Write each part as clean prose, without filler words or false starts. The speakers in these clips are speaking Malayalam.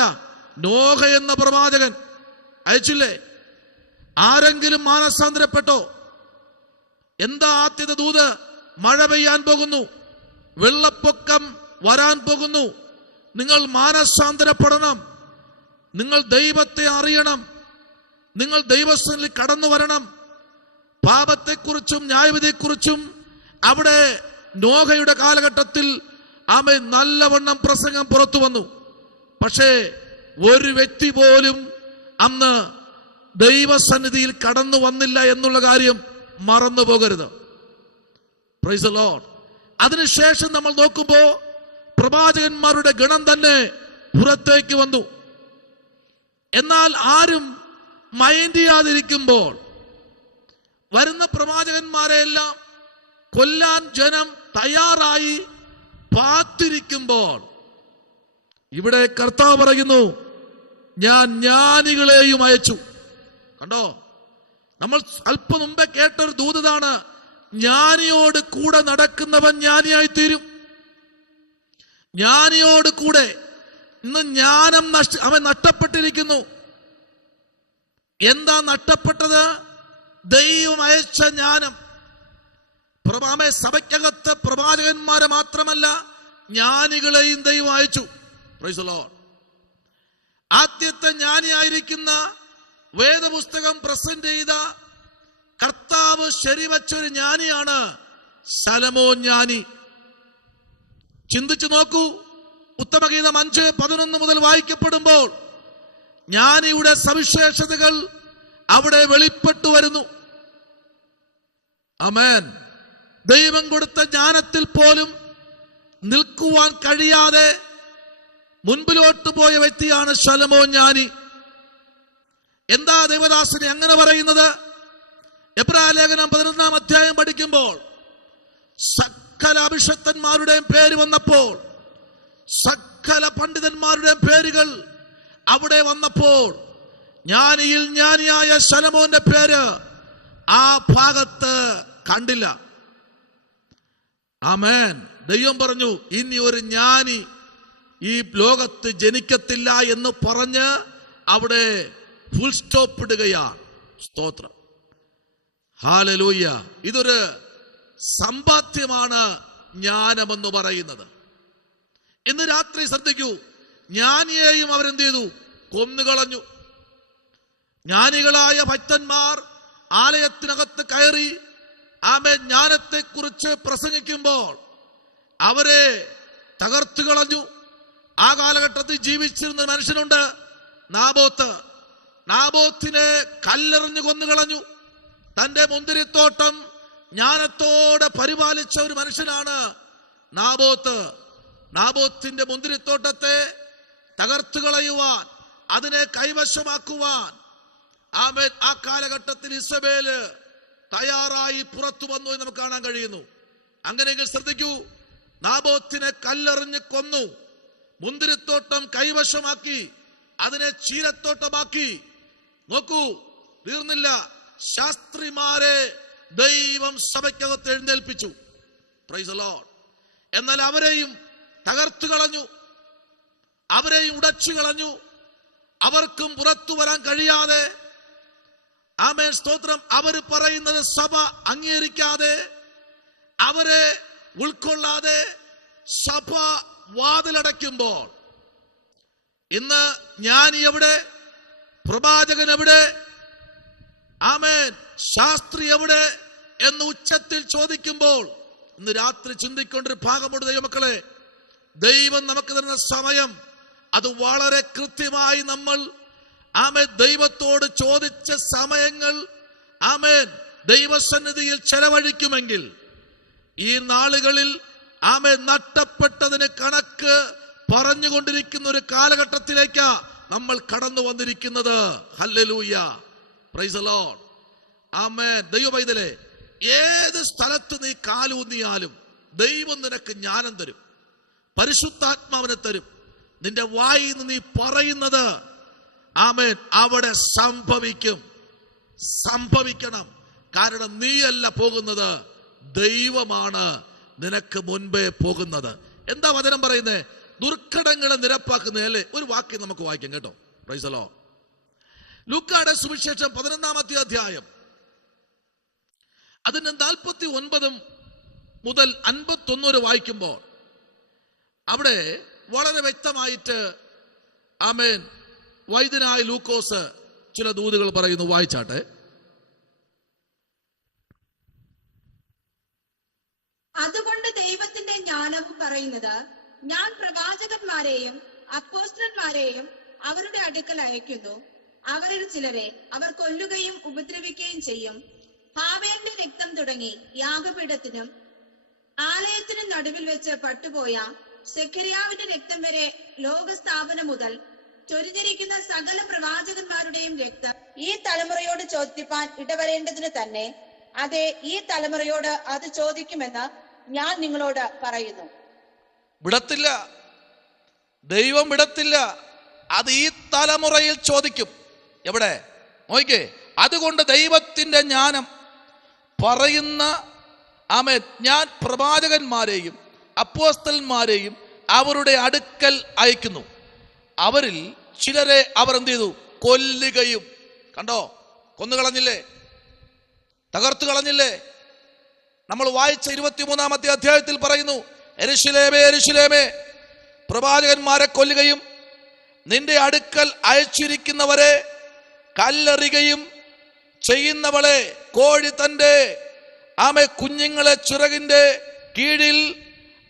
ആരാ? നോഹ എന്ന പ്രവാചകൻ അയച്ചില്ലേ? ആരെങ്കിലും മാനസാന്തരപ്പെട്ടോ? എന്താ ആദ്യത്തെ ദൂത്? മഴ പെയ്യാൻ പോകുന്നു, വെള്ളപ്പൊക്കം വരാൻ പോകുന്നു, നിങ്ങൾ മാനസാന്തരപ്പെടണം, നിങ്ങൾ ദൈവത്തെ അറിയണം, നിങ്ങൾ ദൈവസന്നിധിയിൽ കടന്നു വരണം. പാപത്തെക്കുറിച്ചും ന്യായവിധിയെക്കുറിച്ചും അവിടെ നോഹയുടെ കാലഘട്ടത്തിൽ ആമേൻ നല്ലവണ്ണം പ്രസംഗം പുറത്തു വന്നു. പക്ഷേ ഒരു വ്യക്തി പോലും അന്ന് ദൈവസന്നിധിയിൽ കടന്നു വന്നില്ല എന്നുള്ള കാര്യം മറന്നു പോകരുത്. Price the Lord. അതിനുശേഷം നമ്മൾ നോക്കുമ്പോൾ പ്രവാചകന്മാരുടെ ഗണം തന്നെ പുറത്തേക്ക് വന്നു. എന്നാൽ ആരും മൈൻഡ് ചെയ്യാതിരിക്കുമ്പോൾ, വരുന്ന പ്രവാചകന്മാരെയെല്ലാം കൊല്ലാൻ ജനം തയ്യാറായി കാത്തിരിക്കുമ്പോൾ, ഇവിടെ കർത്താവ് പറയുന്നു, ഞാൻ ജ്ഞാനികളെയും അയച്ചു. കണ്ടോ? നമ്മൾ അല്പം മുമ്പേ കേട്ടൊരു ദൂതാണ്, ജ്ഞാനിയോട് കൂടെ നടക്കുന്നവൻ ജ്ഞാനിയായി തീരും. ജ്ഞാനിയോട് കൂടെ ഇന്ന് ജ്ഞാനം അവൻ നഷ്ടപ്പെട്ടിരിക്കുന്നു. എന്താ നഷ്ടപ്പെട്ടത്? ദൈവം അയച്ച ജ്ഞാനം. സഭയ്ക്കകത്ത് പ്രവാചകന്മാരെ മാത്രമല്ല, ജ്ഞാനികളെയും ദൈവം അയച്ചു. Price the Lord. ആദ്യത്തെ ജ്ഞാനിയായിരിക്കുന്ന വേദപുസ്തകം പ്രസന്റ് ചെയ്ത കർത്താവ് ശരിവച്ചൊരു ജ്ഞാനിയാണ് ശലോമോൻ ജ്ഞാനി. ചിന്തിച്ചു നോക്കൂ. ഉത്തമഗീതം 5:11 മുതൽ വായിക്കപ്പെടുമ്പോൾ ജ്ഞാനിയുടെ സവിശേഷതകൾ അവിടെ വെളിപ്പെട്ടു വരുന്നു. ആമേൻ. ദൈവം കൊടുത്ത ജ്ഞാനത്തിൽ പോലും നിൽക്കുവാൻ കഴിയാതെ മുൻപിലോട്ട് പോയ വ്യക്തിയാണ് ശലോമോൻ ജ്ഞാനി. എന്താ ദൈവദാസനെ അങ്ങനെ പറയുന്നത്? എബ്രായ ലേഖനം 11-ാം അധ്യായം പഠിക്കുമ്പോൾ സകല അഭിഷക്തന്മാരുടെയും പേര് വന്നപ്പോൾ, സകല പണ്ഡിതന്മാരുടെയും പേരുകൾ അവിടെ വന്നപ്പോൾ, ജ്ഞാനിയിൽ ജ്ഞാനിയായ ശലോമോന്റെ പേര് ആ ഭാഗത്ത് കണ്ടില്ല. ആമേൻ. ദൈവം പറഞ്ഞു, ഇനി ഒരു ജ്ഞാനി ഈ ലോകത്ത് ജനിക്കത്തില്ല എന്ന് പറഞ്ഞ് അവിടെ ഫുൾ സ്റ്റോപ്പ് ഇടുകയാണ്. സ്തോത്രം. ഹല്ലേലൂയ. ഇതൊരു സമ്പാദ്യമാണ് ജ്ഞാനമെന്ന് പറയുന്നത്. ഇന്ന് രാത്രി ശ്രദ്ധിക്കൂ, ജ്ഞാനിയെയും അവരെന്ത് ചെയ്തു? കൊന്നുകളഞ്ഞു. ജ്ഞാനികളായ ഭക്തന്മാർ ആലയത്തിനകത്ത് കയറി ആമേൻ ജ്ഞാനത്തെ കുറിച്ച് പ്രസംഗിക്കുമ്പോൾ അവരെ തകർത്തു കളഞ്ഞു. ആ കാലഘട്ടത്തിൽ ജീവിച്ചിരുന്ന മനുഷ്യനുണ്ട്, നാബോത്ത്. നാബോത്തിനെ കല്ലെറിഞ്ഞു കൊന്നുകളഞ്ഞു. തന്റെ മുന്തിരിത്തോട്ടം ജ്ഞാനത്തോടെ പരിപാലിച്ച ഒരു മനുഷ്യനാണ് നാബോത്ത്. നാബോത്തിന്റെ മുന്തിരിത്തോട്ടത്തെ തകർത്തു കളയുവാൻ, അതിനെ കൈവശമാക്കുവാൻ ആമേൻ ആ കാലഘട്ടത്തിൽ ഇസബേല് തയ്യാറായി പുറത്തു വന്നു എന്ന് നമുക്ക് കാണാൻ കഴിയുന്നു. അങ്ങനെയെങ്കിൽ ശ്രദ്ധിക്കൂ, നാബോത്തിനെ കല്ലെറിഞ്ഞ് കൊന്നു, മുന്തിരിത്തോട്ടം കൈവശമാക്കി, അതിനെ ചീരത്തോട്ടമാക്കി. നോക്കൂ, തീർന്നില്ല. ശാസ്ത്രിമാരെ ദൈവം സഭയ്ക്കകത്ത് എഴുന്നേൽപ്പിച്ചു. Price the Lord. എന്നാൽ അവരെയും തകർത്തു കളഞ്ഞു, അവരെയും ഉടച്ചു കളഞ്ഞു. അവർക്കും പുറത്തു വരാൻ കഴിയാതെ, ആമേൻ സ്തോത്രം, അവര് പറയുന്നത് സഭ അംഗീകരിക്കാതെ, അവരെ ഉൾക്കൊള്ളാതെ സഭ വാതിലടയ്ക്കുമ്പോൾ ഇന്ന് ജ്ഞാനി എവിടെ? പ്രവാചകൻ എവിടെ? ആമേൻ ശാസ്ത്രി എവിടെ എന്ന് ഉച്ചത്തിൽ ചോദിക്കുമ്പോൾ ഇന്ന് രാത്രി ചിന്തിക്കൊണ്ടൊരു ഭാഗമുണ്ട്. ദൈവമക്കളെ, ദൈവം നമുക്ക് തരുന്ന സമയം അത് വളരെ കൃത്യമായി നമ്മൾ ആമേൻ ദൈവത്തോട് ചോദിച്ച സമയങ്ങൾ ആമേൻ ദൈവസന്നിധിയിൽ ചെലവഴിക്കുമെങ്കിൽ ഈ നാളുകളിൽ ആമേൻ നഷ്ടപ്പെട്ടതിന് കണക്ക് പറഞ്ഞുകൊണ്ടിരിക്കുന്ന ഒരു കാലഘട്ടത്തിലേക്കാ നമ്മൾ കടന്നു വന്നിരിക്കുന്നത്. ഹല്ലേലൂയ. Praise the Lord. ആമേൻ. ദൈവപൈതലേ, ഏത് സ്ഥലത്ത് നീ കാലൂന്നിയാലും ദൈവം നിനക്ക് ജ്ഞാനം തരും, പരിശുദ്ധാത്മാവിനെ തരും. നിന്റെ വായിൽ നിന്ന് നീ പറയുന്നത് ആമേൻ അവിടെ സംഭവിക്കണം. കാരണം നീയല്ല പോകുന്നത്, ദൈവമാണ് നിനക്ക് മുൻപേ പോകുന്നത്. എന്താ വചനം പറയുന്നത്? ദുർഘടങ്ങളെ നിരപ്പാക്കുന്നതല്ലേ. ഒരു വാക്യം നമുക്ക് വായിക്കാം കേട്ടോ. Price the Lord. ലൂക്കായുടെ സുവിശേഷം 11-ാമത്തെ അധ്യായം അതിന്റെ 49 മുതൽ 51 വായിക്കുമ്പോൾ അവിടെ വളരെ വ്യക്തമായിട്ട് ആമേൻ വൈദ്യനായ ലൂക്കോസ് ചില ദൂതുകൾ പറയുന്നു. വായിച്ചാട്ടെ. അതുകൊണ്ട് ദൈവത്തിന്റെ ജ്ഞാനം പറയുന്നത്, ഞാൻ പ്രവാചകന്മാരെയും അപ്പോസ്തലന്മാരെയും അവരുടെ അടുക്കൽ അയക്കുന്നു. അവരിൽ ചിലരെ അവർ കൊല്ലുകയും ഉപദ്രവിക്കുകയും ചെയ്യും. ഹാവേലിന്റെ രക്തം തുടങ്ങി യാഗപീഠത്തിനും ആലയത്തിനും നടുവിൽ വെച്ച് പട്ടുപോയ സെഖര്യാവിന്റെ രക്തം വരെ ലോകസ്ഥാപനം മുതൽ ചൊരിഞ്ഞിരിക്കുന്ന സകല പ്രവാചകന്മാരുടെയും രക്തം ഈ തലമുറയോട് ചോദിപ്പാൻ ഇടവരേണ്ടതിന് തന്നെ. അതെ, ഈ തലമുറയോട് അത് ചോദിക്കുമെന്ന് ഞാൻ നിങ്ങളോട് പറയുന്നു. വിടത്തില്ല, ദൈവം വിടത്തില്ല. അത് ഈ തലമുറയിൽ ചോദിക്കും. എവിടെ നോക്കിക്കേ. അതുകൊണ്ട് ദൈവത്തിന്റെ ജ്ഞാനം പറയുന്ന ആമേൻ, ഞാൻ പ്രവാചകന്മാരെയും അപ്പോസ്തലന്മാരെയും അവരുടെ അടുക്കൽ അയക്കുന്നു. അവരിൽ ചിലരെ അവർ എന്ത് ചെയ്തു? കൊല്ലുകയും. കണ്ടോ, കൊന്നുകളഞ്ഞില്ലേ, തകർത്തു കളഞ്ഞില്ലേ. നമ്മൾ വായിച്ച 23-ാമത്തെ അധ്യായത്തിൽ പറയുന്നു, യെരൂശലേമേ യെരൂശലേമേ, പ്രവാചകന്മാരെ കൊല്ലുകയും നിന്റെ അടുക്കൽ അയച്ചിരിക്കുന്നവരെ കല്ലെറിയുകയും ചെയ്യുന്നവളെ, കോഴി തന്റെ ആമെ കുഞ്ഞുങ്ങളെ ചിറകിന്റെ കീഴിൽ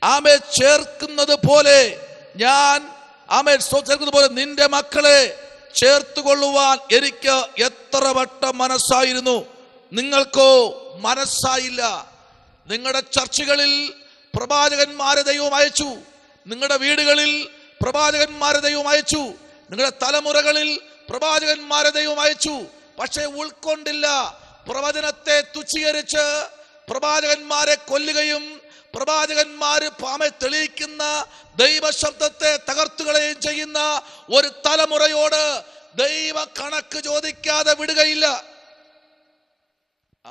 ആമെ ചേർക്കുന്നത് പോലെ ഞാൻ ആമെ ചേർക്കുന്നത് പോലെ നിന്റെ മക്കളെ ചേർത്തുകൊള്ളുവാൻ എനിക്ക് എത്ര വട്ടം മനസ്സായിരുന്നു, നിങ്ങൾക്കോ മനസ്സായില്ല. നിങ്ങളുടെ ചർച്ചുകളിൽ പ്രവാചകന്മാരെ ദൈവം അയച്ചു, നിങ്ങളുടെ വീടുകളിൽ പ്രവാചകന്മാരെ ദൈവം അയച്ചു, നിങ്ങളുടെ തലമുറകളിൽ പ്രവാചകന്മാരെ ദൈവം അയച്ചു. പക്ഷെ ഉൾക്കൊണ്ടില്ല. പ്രവചനത്തെ തുച്ഛീകരിച്ച് പ്രവാചകന്മാരെ കൊല്ലുകയും പ്രവാചകന്മാര് പാമെ തെളിയിക്കുന്ന ദൈവശബ്ദത്തെ തകർത്തുകളയും ചെയ്യുന്ന ഒരു തലമുറയോട് ദൈവ കണക്ക് ചോദിക്കാതെ വിടുകയില്ല.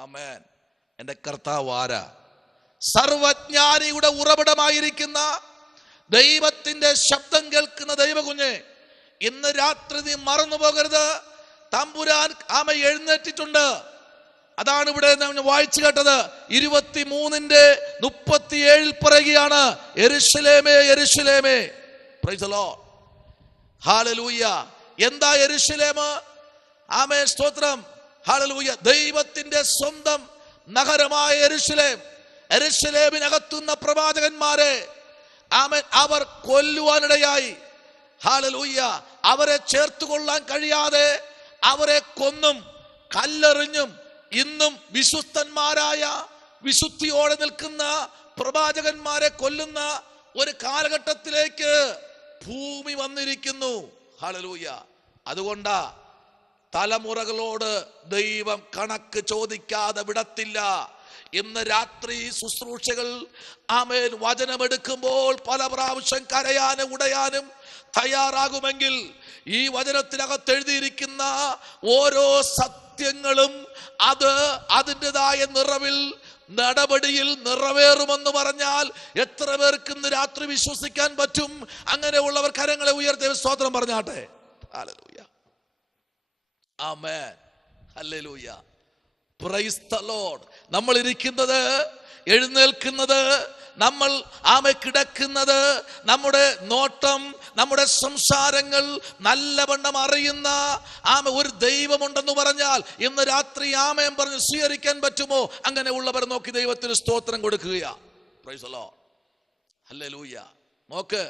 ആമേൻ. എന്റെ കർത്താവ് ആരാ? സർവജ്ഞാനിയുടെ ഉറവിടമായിരിക്കുന്ന ദൈവത്തിന്റെ ശബ്ദം കേൾക്കുന്ന ദൈവകുഞ്ഞെ, ഇന്ന് രാത്രി നീ മറന്നു പോകരുത്. തമ്പുരാൻ ആമ എഴുന്നേറ്റിട്ടുണ്ട്. അതാണ് ഇവിടെ നാം വായിച്ചു കേട്ടത്. 23:37 പറയുകയാണ്, യെരൂശലേമേ യെരൂശലേമേ. Praise the Lord. ഹല്ലേലൂയ. എന്താ യെരൂശലേം? ആമേൻ, സ്തോത്രം. ഹല്ലേലൂയ. ദൈവത്തിന്റെ സ്വന്തം നഗരമായ യെരൂശലേം. യെരൂശലേമിനകത്തുന്ന പ്രവാചകന്മാരെ ആമേൻ അവർ കൊല്ലുവാനിടയായി. ഹല്ലേലൂയ. അവരെ ചേർത്തുകൊള്ളാൻ കഴിയാതെ അവരെ കൊന്നും കല്ലെറിഞ്ഞും ഇന്നും വിശുദ്ധന്മാരായ വിശുദ്ധിയോടെ നിൽക്കുന്ന പ്രവാചകന്മാരെ കൊല്ലുന്ന ഒരു കാലഘട്ടത്തിലേക്ക് ഭൂമി വന്നിരിക്കുന്നു. ഹല്ലേലൂയ. അതുകൊണ്ടാ തലമുറകളോട് ദൈവം കണക്ക് ചോദിക്കാതെ വിടത്തില്ല. ഇന്ന് രാത്രി ശുശ്രൂഷകൾ ആമേൻ വചനമെടുക്കുമ്പോൾ പല പ്രാവശ്യം കരയാനും ഉടയാനും തയ്യാറാകുമെങ്കിൽ ഈ വചനത്തിനകത്ത് എഴുതിയിരിക്കുന്ന ഓരോ സത്യങ്ങളും അത് അതിൻ്റെതായ നിറവിൽ നടപടിയിൽ നിറവേറുമെന്ന് പറഞ്ഞാൽ എത്ര പേർക്ക് ഇന്ന് രാത്രി വിശ്വസിക്കാൻ പറ്റും? അങ്ങനെയുള്ളവർ കരങ്ങളെ ഉയർത്തി സ്തോത്രം പറഞ്ഞാട്ടെ. Hallelujah. Amen. Hallelujah. Praise the Lord. നമ്മൾ ഇരിക്കുന്നത്, എഴുന്നേൽക്കുന്നത്, നമ്മൾ ആമെ കിടക്കുന്നത്, നമ്മുടെ നോട്ടം, നമ്മുടെ സംസാരങ്ങൾ നല്ലവണ്ണം അറിയുന്ന ആമ ഒരു ദൈവമുണ്ടെന്ന് പറഞ്ഞാൽ ഇന്ന് രാത്രി ആമയം പറഞ്ഞ് സ്വീകരിക്കാൻ പറ്റുമോ? അങ്ങനെ ഉള്ളവർ നോക്കി ദൈവത്തിന് സ്തോത്രം കൊടുക്കുകയാ. Praise the Lord. ഹല്ലേലൂയ. നോക്ക്,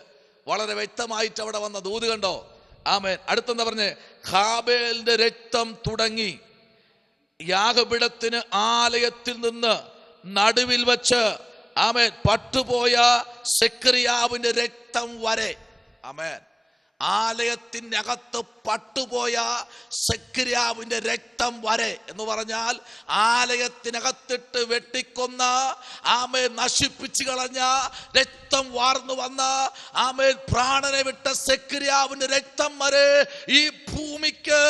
വളരെ വ്യക്തമായിട്ട് അവിടെ വന്ന ദൂത് കണ്ടോ? ആമേൻ. അടുത്തെന്താ പറഞ്ഞേ? ഹാബേലിന്റെ രക്തം തുടങ്ങി യാഗപീഠത്തിന് ആലയത്തിൽ നിന്ന് നടുവിൽ വച്ച് ആമേൻ പട്ടുപോയ സെഖര്യാവിന്റെ രക്തം വരെ. ആമേൻ. ആലയത്തിന്റെ അകത്ത് പട്ടുപോയ സെഖര്യാവിന്റെ രക്തം വരെ എന്ന് പറഞ്ഞാൽ ആലയത്തിനകത്തിട്ട് വെട്ടിക്കൊന്ന ആമേ നശിപ്പിച്ചു കളഞ്ഞ രക്തം വാർന്നു വന്ന ആമേ പ്രാണനെ വിട്ട സെഖര്യാവിന്റെ രക്തം വരെ ഈ ഭൂമിക്ക്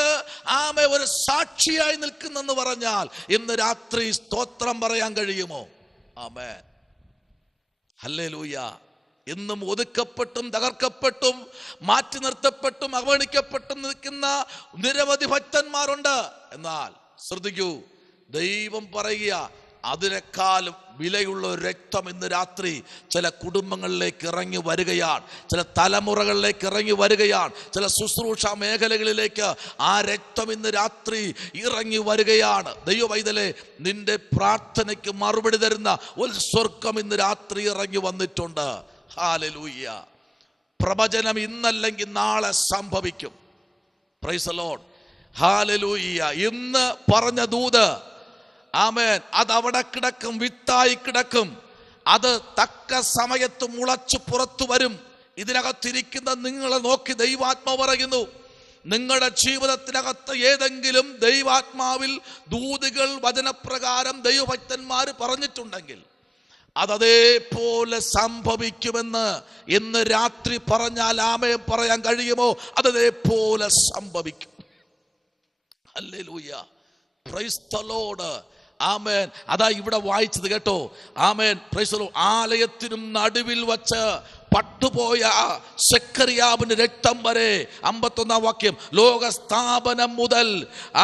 ആമേ ഒരു സാക്ഷിയായി നിൽക്കുന്നെന്ന് പറഞ്ഞാൽ ഇന്ന് രാത്രി സ്തോത്രം പറയാൻ കഴിയുമോ? ആമേൻ. ഹല്ലേലൂയ. ഇന്നും ഒതുക്കപ്പെട്ടും തകർക്കപ്പെട്ടും മാറ്റി നിർത്തപ്പെട്ടും അവഗണിക്കപ്പെട്ടും നിൽക്കുന്ന നിരവധി ഭക്തന്മാരുണ്ട്. എന്നാൽ ശ്രദ്ധിക്കൂ, ദൈവം പറയുക, അതിനേക്കാളും വിലയുള്ള ഒരു രക്തം ഇന്ന് രാത്രി ചില കുടുംബങ്ങളിലേക്ക് ഇറങ്ങി വരികയാണ്, ചില തലമുറകളിലേക്ക് ഇറങ്ങി വരികയാണ്, ചില ശുശ്രൂഷ മേഖലകളിലേക്ക് ആ രക്തം ഇന്ന് രാത്രി ഇറങ്ങി വരികയാണ്. ദൈവവൈതലേ, നിന്റെ പ്രാർത്ഥനയ്ക്ക് മറുപടി തരുന്ന ഒരു സ്വർഗം ഇന്ന് രാത്രി ഇറങ്ങി വന്നിട്ടുണ്ട്. ഹല്ലേലൂയ. പ്രവചനം ഇന്നല്ലെങ്കിൽ നാളെ സംഭവിക്കും. Praise the Lord. ഹല്ലേലൂയ. ഇന്ന് പറഞ്ഞ ദൂത്, ആമേൻ, അത് അവിടെ കിടക്കും, വിത്തായി കിടക്കും. അത് തക്ക സമയത്ത് മുളച്ചു പുറത്തു വരും. ഇതിനകത്തിരിക്കുന്ന നിങ്ങളെ നോക്കി ദൈവാത്മാവ് പറയുന്നു, നിങ്ങളുടെ ജീവിതത്തിനകത്ത് ഏതെങ്കിലും ദൈവാത്മാവിൽ ദൂതുകൾ വചനപ്രകാരം ദൈവഭക്തന്മാർ പറഞ്ഞിട്ടുണ്ടെങ്കിൽ അതേപോലെ സംഭവിക്കുമെന്ന് ഇന്ന് രാത്രി പറഞ്ഞാൽ ആമേൻ പറയാൻ കഴിയുമോ? അതേപോലെ സംഭവിക്കും. ഹല്ലേലൂയ. Praise the Lord. ആമേൻ. അതാ ഇവിടെ വായിച്ചത് കേട്ടോ. ആമേൻ. Praise the Lord. ആലയത്തിനും നടുവിൽ വച്ച് പട്ടുപോയ സെക്കറിയാവിന്റെ രക്തം വരെ, 51-ാം വാക്യം, ലോകസ്ഥാപനം മുതൽ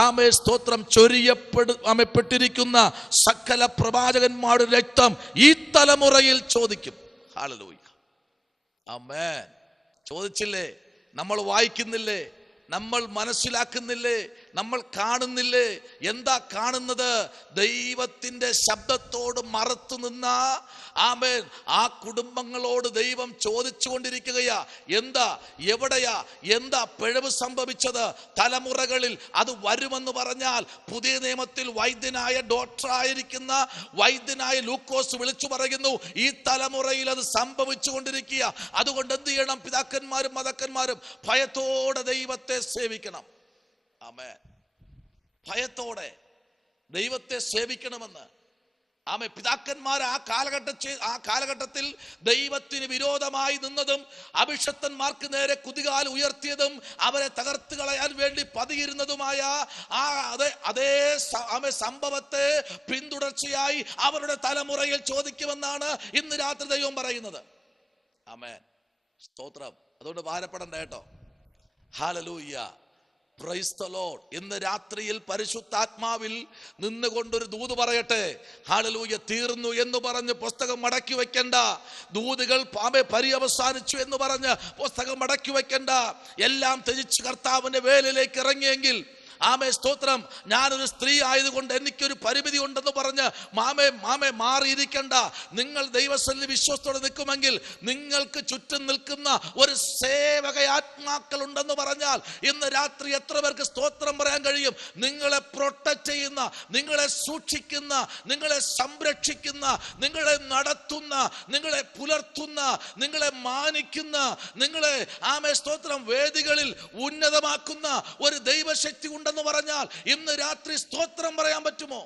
ആമേൻ സ്തോത്രം ചൊരിയപ്പെട്ടിരിക്കുന്ന സകല പ്രവാചകന്മാരുടെ രക്തം ഈ തലമുറയിൽ ചോദിക്കും. ഹല്ലേലൂയ. ആമേൻ. ചോദിച്ചില്ലേ? നമ്മൾ വായിക്കുന്നില്ലേ? നമ്മൾ മനസ്സിലാക്കുന്നില്ലേ? നമ്മൾ കാണുന്നില്ലേ? എന്താ കാണുന്നത്? ദൈവത്തിന്റെ ശബ്ദത്തോട് മറത്തു നിന്ന ആമേൻ ആ കുടുംബങ്ങളോട് ദൈവം ചോദിച്ചു കൊണ്ടിരിക്കുകയാ. എന്താ, എവിടെയാ, എന്താ പിഴവ് സംഭവിച്ചത്? തലമുറകളിൽ അത് വരുമെന്ന് പറഞ്ഞാൽ പുതിയ നിയമത്തിൽ വൈദ്യനായ ഡോക്ടറായിരിക്കുന്ന വൈദ്യനായ ലൂക്കോസ് വിളിച്ചു പറയുന്നു, ഈ തലമുറയിൽ അത് സംഭവിച്ചു കൊണ്ടിരിക്കുക. അതുകൊണ്ട് എന്ത് ചെയ്യണം? പിതാക്കന്മാരും മതക്കന്മാരും ഭയത്തോടെ ദൈവത്തെ സേവിക്കണം. ആമേൻ. ഭയത്തോടെ ദൈവത്തെ സേവിക്കണമെന്ന്. ആമേൻ. പിതാക്കന്മാർ ആ കാലഘട്ടത്തിൽ ദൈവത്തിന് വിരോധമായി നിന്നതും അഭിഷക്തന്മാർക്ക് നേരെ കുതികാൽ ഉയർത്തിയതും അവരെ തകർത്ത് കളയാൻ വേണ്ടി പതിയിരുന്നതുമായ അതേ സംഭവത്തെ പിന്തുടർച്ചയായി അവരുടെ തലമുറയിൽ ചോദിക്കുമെന്നാണ് ഇന്ന് രാത്രി ദൈവം പറയുന്നത്. ആമേൻ. സ്തോത്രം. അതുകൊണ്ട് ഭാരപ്പെടണ്ട കേട്ടോ. ഹല്ലേലൂയ. Praise the Lord. ഇന്ന് രാത്രിയിൽ പരിശുദ്ധാത്മാവിൽ നിന്നുകൊണ്ടൊരു ദൂത് പറയട്ടെ. ഹല്ലേലൂയ. തീർന്നു എന്ന് പറഞ്ഞ് പുസ്തകം മടക്കി വെക്കണ്ട. ദൂതുകൾ പര്യവസാനിച്ചു എന്ന് പറഞ്ഞ് പുസ്തകം മടക്കി വെക്കണ്ട. എല്ലാം ത്യജിച്ച് കർത്താവിന്റെ വേലയിലേക്ക് ഇറങ്ങിയെങ്കിൽ, ആമേ സ്തോത്രം, ഞാനൊരു സ്ത്രീ ആയതുകൊണ്ട് എനിക്കൊരു പരിമിതി ഉണ്ടെന്ന് പറഞ്ഞ് മാമേ മാറിയിരിക്കണ്ട. നിങ്ങൾ ദൈവസന്നിധി വിശ്വാസത്തോടെ നിൽക്കുമെങ്കിൽ നിങ്ങൾക്ക് ചുറ്റും നിൽക്കുന്ന ഒരു സേവകയാത്മാക്കൾ ഉണ്ടെന്ന് പറഞ്ഞാൽ ഇന്ന് രാത്രി എത്ര പേർക്ക് സ്തോത്രം പറയാൻ കഴിയും? നിങ്ങളെ പ്രൊട്ടക്ട് ചെയ്യുന്ന, നിങ്ങളെ സൂക്ഷിക്കുന്ന, നിങ്ങളെ സംരക്ഷിക്കുന്ന, നിങ്ങളെ നടത്തുന്ന, നിങ്ങളെ പുലർത്തുന്ന, നിങ്ങളെ മാനിക്കുന്ന, നിങ്ങളെ ആമേ സ്തോത്രം വേദികളിൽ ഉന്നതമാക്കുന്ന ഒരു ദൈവശക്തി ഉണ്ടെന്ന് പറഞ്ഞാൽ ഇന്ന് രാത്രി സ്തോത്രം പറയാൻ പറ്റുമോ?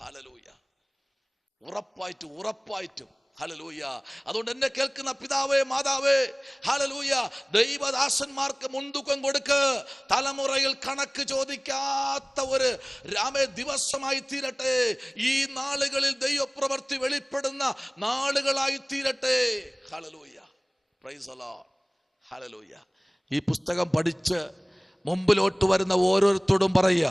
ഹല്ലേലൂയ. ഉറപ്പായിട്ടും. ഹല്ലേലൂയ. അതുകൊണ്ട് എന്നെ കേൾക്കുന്ന പിതാവേ, മാതാവേ, ഹല്ലേലൂയ, ദൈവദാസന്മാർക്ക് മുൻതൂക്കം കൊടുക്ക്. തലമുറയിൽ കണക്ക് ചോദിക്കാത്ത ഒരു ദിവസമായി തീരട്ടെ. ഈ നാളുകളിൽ ദൈവപ്രവൃത്തി വെളിപ്പെടുന്ന നാളുകളായി തീരട്ടെ. Hallelujah. Praise the Lord. Hallelujah. ഈ പുസ്തകം പഠിച്ച് മുമ്പിലോട്ട് വരുന്ന ഓരോരുത്തരോടും പറയുക,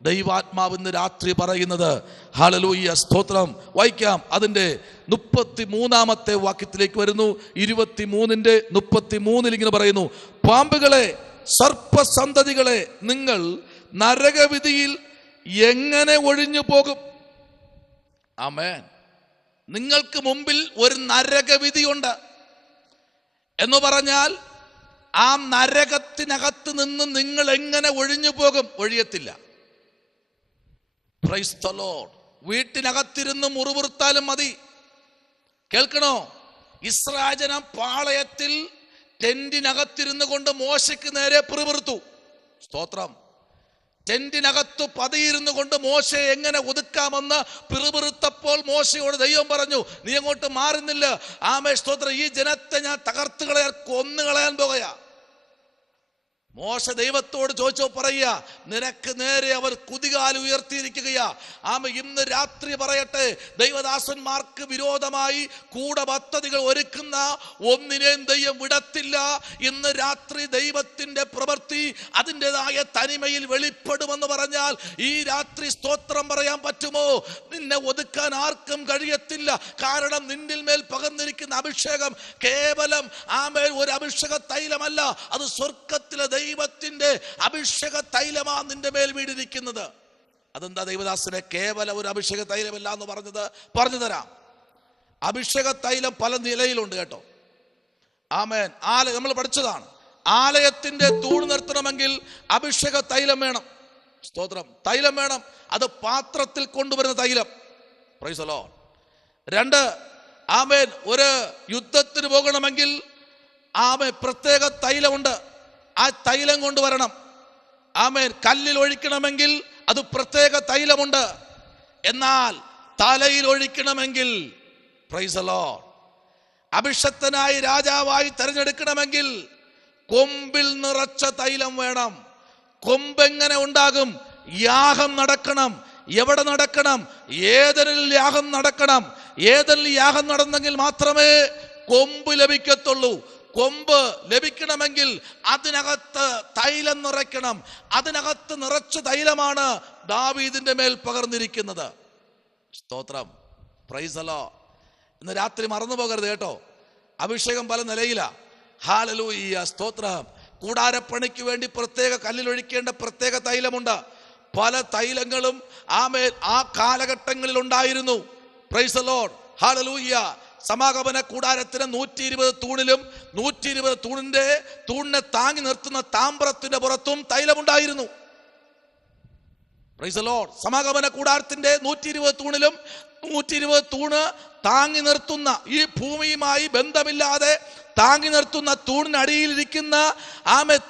ദൈവാത്മാവ് ഇന്ന് രാത്രി പറയുന്നത്, ഹല്ലേലൂയ, സ്തോത്രം. വായിക്കാം. അതിന്റെ 33-ാമത്തെ വാക്യത്തിലേക്ക് വരുന്നു. 23-ന്റെ ഇങ്ങനെ പറയുന്നു, പാമ്പുകളെ, സർപ്പസന്തതികളെ, നിങ്ങൾ നരകവിധിയിൽ എങ്ങനെ ഒഴിഞ്ഞു പോകും? ആമേൻ. നിങ്ങൾക്ക് മുമ്പിൽ ഒരു നരകവിധിയുണ്ട് എന്ന് പറഞ്ഞാൽ ആ നരകത്തിനകത്ത് നിന്ന് നിങ്ങൾ എങ്ങനെ ഒഴിഞ്ഞു പോകും? ഒഴിയത്തില്ല. Praise the Lord. വീട്ടിനകത്തിരുന്ന് മുറിവുറുത്താലും മതി. കേൾക്കണോ? ഇസ്രായേൽ ജനം പാളയത്തിൽ ടെന്റിനകത്തിരുന്ന് കൊണ്ട് മോശയ്ക്ക് നേരെ പിറുപിറുത്തു. സ്തോത്രം. ടെന്റിനകത്ത് പതിയിരുന്നു കൊണ്ട് മോശയെ എങ്ങനെ ഒതുക്കാമെന്ന് പിറുപിറുത്തപ്പോൾ മോശയോട് ദൈവം പറഞ്ഞു, നീ അങ്ങോട്ട് മാറുന്നില്ല. ആമേ സ്തോത്രം. ഈ ജനത്തെ ഞാൻ തകർത്ത് കളയാൻ, കൊന്നുകളയാൻ പോകുകയാ. മോശ ദൈവത്തോട് ചോദിച്ചോ പറയുക, നിനക്ക് നേരെ അവർ കുതികാൽ ഉയർത്തിയിരിക്കുകയാ. ഇന്ന് രാത്രി പറയട്ടെ, ദൈവദാസന്മാർക്ക് വിരോധമായി ഗൂഢപദ്ധതികൾ ഒരുക്കുന്ന ഒന്നിനെയും ദൈവം വിടത്തില്ല. ഇന്ന് രാത്രി ദൈവത്തിന്റെ പ്രവൃത്തി അതിൻ്റെതായ തനിമയിൽ വെളിപ്പെടുമെന്ന് പറഞ്ഞാൽ ഈ രാത്രി സ്തോത്രം പറയാൻ പറ്റുമോ? നിന്നെ ഒതുക്കാൻ ആർക്കും കഴിയത്തില്ല. കാരണം നിന്നിൽ മേൽ പകർന്നിരിക്കുന്ന അഭിഷേകം കേവലം ഒരു അഭിഷേക തൈലമല്ല, അത് സ്വർഗത്തിലെ ദൈവത്തിന്റെ അഭിഷേക തൈലമാ നിന്റെ മേൽ വീടിരിക്കുന്നത്. അതെന്താ ദൈവദാസനെ കേവലം ഒരു അഭിഷേക തൈലമല്ല എന്ന് പറഞ്ഞു തരാം. അഭിഷേക തൈലം പല നിലയിലുണ്ട് കേട്ടോ. ആമേൻ. നമ്മൾ പഠിച്ചതാണ്, ആലയത്തിന്റെ തൂണ് നിർത്തണമെങ്കിൽ അഭിഷേക തൈലം വേണം. സ്തോത്രം. തൈലം വേണം. അത് പാത്രത്തിൽ കൊണ്ടുവരുന്ന തൈലം. Price the Lord. 2, ആമേൻ, ഒരു യുദ്ധത്തിന് പോകണമെങ്കിൽ പ്രത്യേക തൈലമുണ്ട്, ആ തൈലം കൊണ്ടുവരണം. ആമേൻ. കല്ലിൽ ഒഴിക്കണമെങ്കിൽ അത് പ്രത്യേക തൈലമുണ്ട്. എന്നാൽ തലയിൽ ഒഴിക്കണമെങ്കിൽ, പ്രൈസ് ദി ലോർഡ്, അഭിഷക്തനായി രാജാവായി തെരഞ്ഞെടുക്കണമെങ്കിൽ കൊമ്പിൽ നിറച്ച തൈലം വേണം. കൊമ്പെങ്ങനെ ഉണ്ടാകും? യാഗം നടക്കണം. എവിടെ നടക്കണം? ഏദനിൽ യാഗം നടക്കണം. ഏദനിൽ യാഗം നടന്നെങ്കിൽ മാത്രമേ കൊമ്പ് ലഭിക്കത്തുള്ളൂ. കൊമ്പ് ലഭിക്കണമെങ്കിൽ അതിനകത്ത് തൈലം നിറയ്ക്കണം. അതിനകത്ത് നിറച്ച തൈലമാണ് ദാവീദിന്റെ മേൽ പകർന്നിരിക്കുന്നത്. സ്തോത്രം. Price the Lord. ഇന്ന് രാത്രി മറന്നു പോകരുത് കേട്ടോ. അഭിഷേകം പല നിലയിലാ. ഹല്ലേലൂയ. സ്തോത്രം. കൂടാരപ്പണിക്ക് വേണ്ടി പ്രത്യേക കല്ലിലൊഴിക്കേണ്ട പ്രത്യേക തൈലമുണ്ട്. പല തൈലങ്ങളും ആ കാലഘട്ടങ്ങളിൽ ഉണ്ടായിരുന്നു. Price the Lord. ഹല്ലേലൂയ. സമാഗമന കൂടാരത്തിന് 120 തൂണിലും 120 തൂണിനെ താങ്ങി നിർത്തുന്ന താമ്രത്തിന്റെ പുറത്തും തൈലമുണ്ടായിരുന്നു. Price the Lord. സമാഗമന കൂടാരത്തിന്റെ 120 തൂണിലും 120 തൂണ് താങ്ങി നിർത്തുന്ന, ഈ ഭൂമിയുമായി ബന്ധമില്ലാതെ താങ്ങി നിർത്തുന്ന, തൂണിനടിയിലിരിക്കുന്ന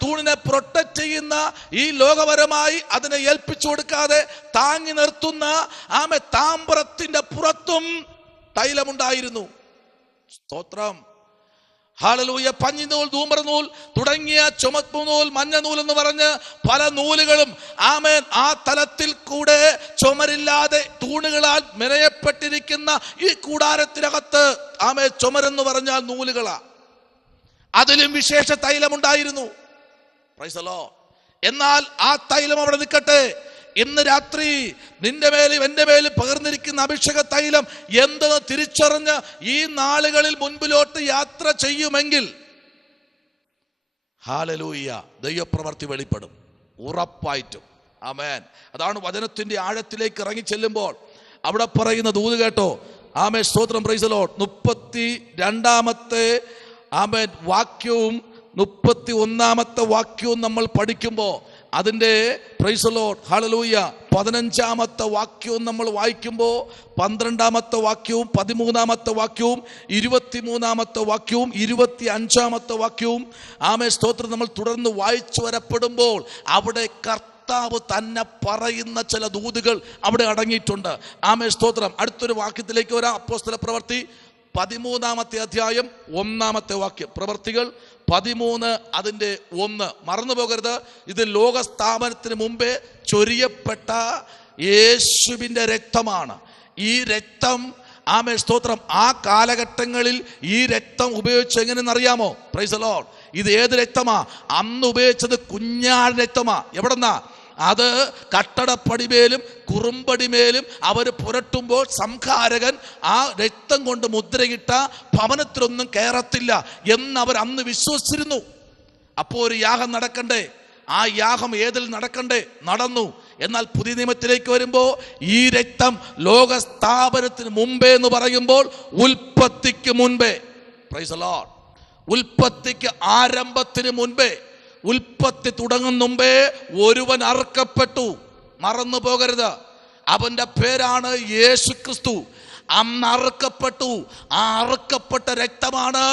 തൂണിനെ പ്രൊട്ടക്ട് ചെയ്യുന്ന, ഈ ലോകപരമായി അതിനെ ഏൽപ്പിച്ചു കൊടുക്കാതെ താങ്ങി നിർത്തുന്ന താമ്രത്തിന്റെ പുറത്തും തൈലമുണ്ടായിരുന്നു. സ്തോത്രം. ഹല്ലേലൂയ. പഞ്ഞിനൂൽ, ധൂമ്രനൂൽ തുടങ്ങിയ ചുമപ്പ് നൂൽ, മഞ്ഞ നൂൽ എന്ന് പറഞ്ഞ് പല നൂലുകളും ആ തലത്തിൽ കൂടെ ചുമരില്ലാതെ തൂണുകളാൽ മെനയപ്പെട്ടിരിക്കുന്ന ഈ കൂടാരത്തിനകത്ത് ചുമരെന്ന് പറഞ്ഞാൽ നൂലുകളാ. അതിലും വിശേഷ തൈലമുണ്ടായിരുന്നു. Price the Lord. എന്നാൽ ആ തൈലം അവിടെ നിൽക്കട്ടെ. ഇന്ന് രാത്രി നിന്റെ മേലും എന്റെ മേലും പകർന്നിരിക്കുന്ന അഭിഷേക തൈലം എന്തെന്ന് തിരിച്ചറിഞ്ഞ് ഈ നാളുകളിൽ മുൻപിലോട്ട് യാത്ര ചെയ്യുമെങ്കിൽ, ഹല്ലേലൂയ, ദൈവപ്രവൃത്തി വെളിപ്പെടും ഉറപ്പായിട്ടും. ആമേൻ. അതാണ് വചനത്തിന്റെ ആഴത്തിലേക്ക് ഇറങ്ങി ചെല്ലുമ്പോൾ അവിടെ പറയുന്ന ദൂത് കേട്ടോ. ആമേൻ. സ്തോത്രം. Price the Lord. 32-ാമത്തെ വാക്യവും 31-ാമത്തെ വാക്യവും നമ്മൾ പഠിക്കുമ്പോൾ അതിൻ്റെ പ്രൈസ് ദി ലോർഡ്, ഹല്ലേലൂയ, 15-ാമത്തെ വാക്യവും നമ്മൾ വായിക്കുമ്പോൾ 12-ാമത്തെ വാക്യവും 13-ാമത്തെ വാക്യവും 23-ാമത്തെ വാക്യവും 25-ാമത്തെ വാക്യവും സ്തോത്രം നമ്മൾ തുടർന്ന് വായിച്ചു വരപ്പെടുമ്പോൾ അവിടെ കർത്താവ് തന്നെ പറയുന്ന ചില ദൂതുകൾ അവിടെ അടങ്ങിയിട്ടുണ്ട്. സ്തോത്രം. അടുത്തൊരു വാക്യത്തിലേക്ക് വരാം. അപ്പോസ്തല പ്രവൃത്തി 13-ാമത്തെ അധ്യായം 1-ാമത്തെ വാക്യം. പ്രവൃത്തികൾ 13:1. മറന്നു പോകരുത്. ഇത് ലോകസ്ഥാപനത്തിന് മുമ്പേ ചൊരിയപ്പെട്ട യേശുവിൻ്റെ രക്തമാണ്. ഈ രക്തം സ്തോത്രം ആ കാലഘട്ടങ്ങളിൽ ഈ രക്തം ഉപയോഗിച്ച് എങ്ങനെയെന്നറിയാമോ? Price the Lord. ഇത് ഏത് രക്തമാ? അന്ന് ഉപയോഗിച്ചത് കുഞ്ഞാട് രക്തമാ. എവിടെന്നാ? അത് കട്ടടപ്പടിമേലും കുറുമ്പടിമേലും അവർ പുരട്ടുമ്പോൾ സംഹാരകൻ ആ രക്തം കൊണ്ട് മുദ്രയിട്ട ഭവനത്തിലൊന്നും കയറത്തില്ല എന്നവർ അന്ന് വിശ്വസിച്ചിരുന്നു. അപ്പോൾ ഒരു യാഗം നടക്കണ്ടേ? ആ യാഗം ഏതിൽ നടക്കണ്ടേ? നടന്നു. എന്നാൽ പുതിയ നിയമത്തിലേക്ക് വരുമ്പോൾ ഈ രക്തം ലോകസ്ഥാപനത്തിന് മുമ്പേ എന്ന് പറയുമ്പോൾ ഉൽപ്പത്തിക്ക് മുൻപേ, പ്രൈസ് ദി ലോർഡ്, ഉൽപ്പത്തിക്ക് ആരംഭത്തിന് മുൻപേ, ഉൽപ്പത്തി തുടങ്ങും മുമ്പേ ഒരുവൻ അറുക്കപ്പെട്ടു. മറന്നു പോകരുത്. അവന്റെ പേരാണ് യേശു ക്രിസ്തു. അന്ന് അറുക്കപ്പെട്ടു. ആ അറുക്കപ്പെട്ട രക്തമാണ്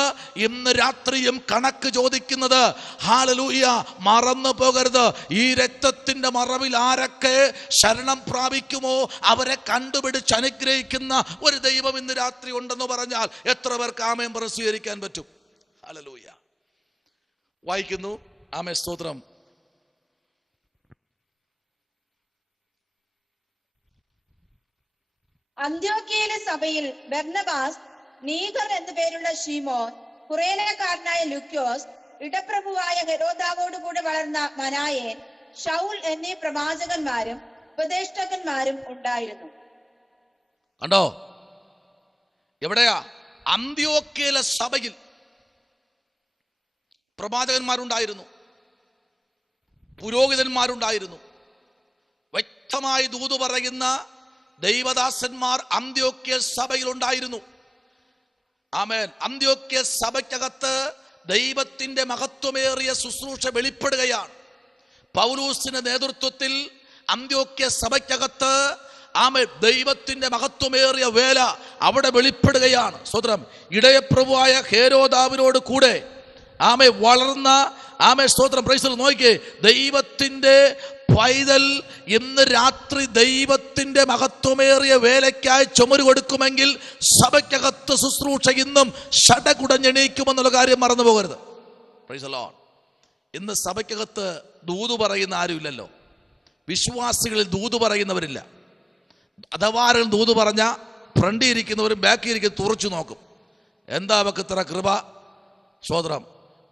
ഇന്ന് രാത്രിയും കണക്ക് ചോദിക്കുന്നത്. ഹല്ലേലൂയ. മറന്നു പോകരുത്. ഈ രക്തത്തിന്റെ മറവിൽ ആരൊക്കെ ശരണം പ്രാപിക്കുമോ അവരെ കണ്ടുപിടിച്ച് അനുഗ്രഹിക്കുന്ന ഒരു ദൈവം ഇന്ന് രാത്രി ഉണ്ടെന്ന് പറഞ്ഞാൽ എത്ര പേർക്ക് ആമേൻ പ്രസിദ്ധീകരിക്കാൻ പറ്റും? ഹല്ലേലൂയ. വായിക്കുന്നു. ആമേൻ. സ്തോത്രം. അന്ത്യോക്യയിലെ സഭയിൽ ബർന്നബാസ്, നീഗർ എന്നു പേരുള്ള ശീമോൻ, കുറേനക്കാരനായ ലുക്യോസ്, ഇടപ്രഭുവായ ഹെരോദാവോട് കൂടെ വളർന്ന മനായേൻ, ശൗൽ എന്നീ പ്രവാചകന്മാരും ഉപദേഷ്ടകന്മാരും ഉണ്ടായിരുന്നു. കണ്ടോ? എവിടെയാ? അന്ത്യോക്യയിലെ സഭയിൽ പ്രവാചകന്മാരുണ്ടായിരുന്നു, പുരോഹിതന്മാരുണ്ടായിരുന്നു, വ്യക്തമായി ദൂത് പറയുന്ന ദൈവദാസന്മാർ അന്ത്യോക്യ സഭയിൽ ഉണ്ടായിരുന്നു. ആമേൻ. അന്ത്യോക്യ സഭയ്ക്കകത്ത് ദൈവത്തിന്റെ മഹത്വമേറിയ ശുശ്രൂഷ വെളിപ്പെടുകയാണ്. പൗലോസിന്റെ നേതൃത്വത്തിൽ അന്ത്യോക്യ സഭയ്ക്കകത്ത് ആമേൻ ദൈവത്തിന്റെ മഹത്വമേറിയ വേല അവിടെ വെളിപ്പെടുകയാണ്. സ്തോത്രം. ഇടയപ്രഭുവായ ഹേരോദാവിനോട് കൂടെ ആമേ വളർന്ന ആമേ സ്തോത്രം പ്രൈസ് നോക്കിയേ, ദൈവത്തിന്റെ പൈതൽ ഇന്ന് രാത്രി ദൈവത്തിന്റെ മഹത്വമേറിയ വേലയ്ക്കായി ചുമരു കൊടുക്കുമെങ്കിൽ സഭയ്ക്കകത്ത് ശുശ്രൂഷ ഇന്നും ഷടകുടഞ്ഞെണീക്കുമെന്നുള്ള കാര്യം മറന്നു പോകരുത്. Price the Lord. ഇന്ന് സഭയ്ക്കകത്ത് ദൂത് പറയുന്ന ആരുമില്ലല്ലോ. വിശ്വാസികളിൽ ദൂത് പറയുന്നവരില്ല. അഥവാ ദൂത് പറഞ്ഞ ഫ്രണ്ടിൽ ഇരിക്കുന്നവരും ബാക്കിൽ ഇരിക്കുന്ന തുറച്ചു നോക്കും. എന്താ അവർക്ക് ഇത്ര കൃപ? സ്തോത്രം.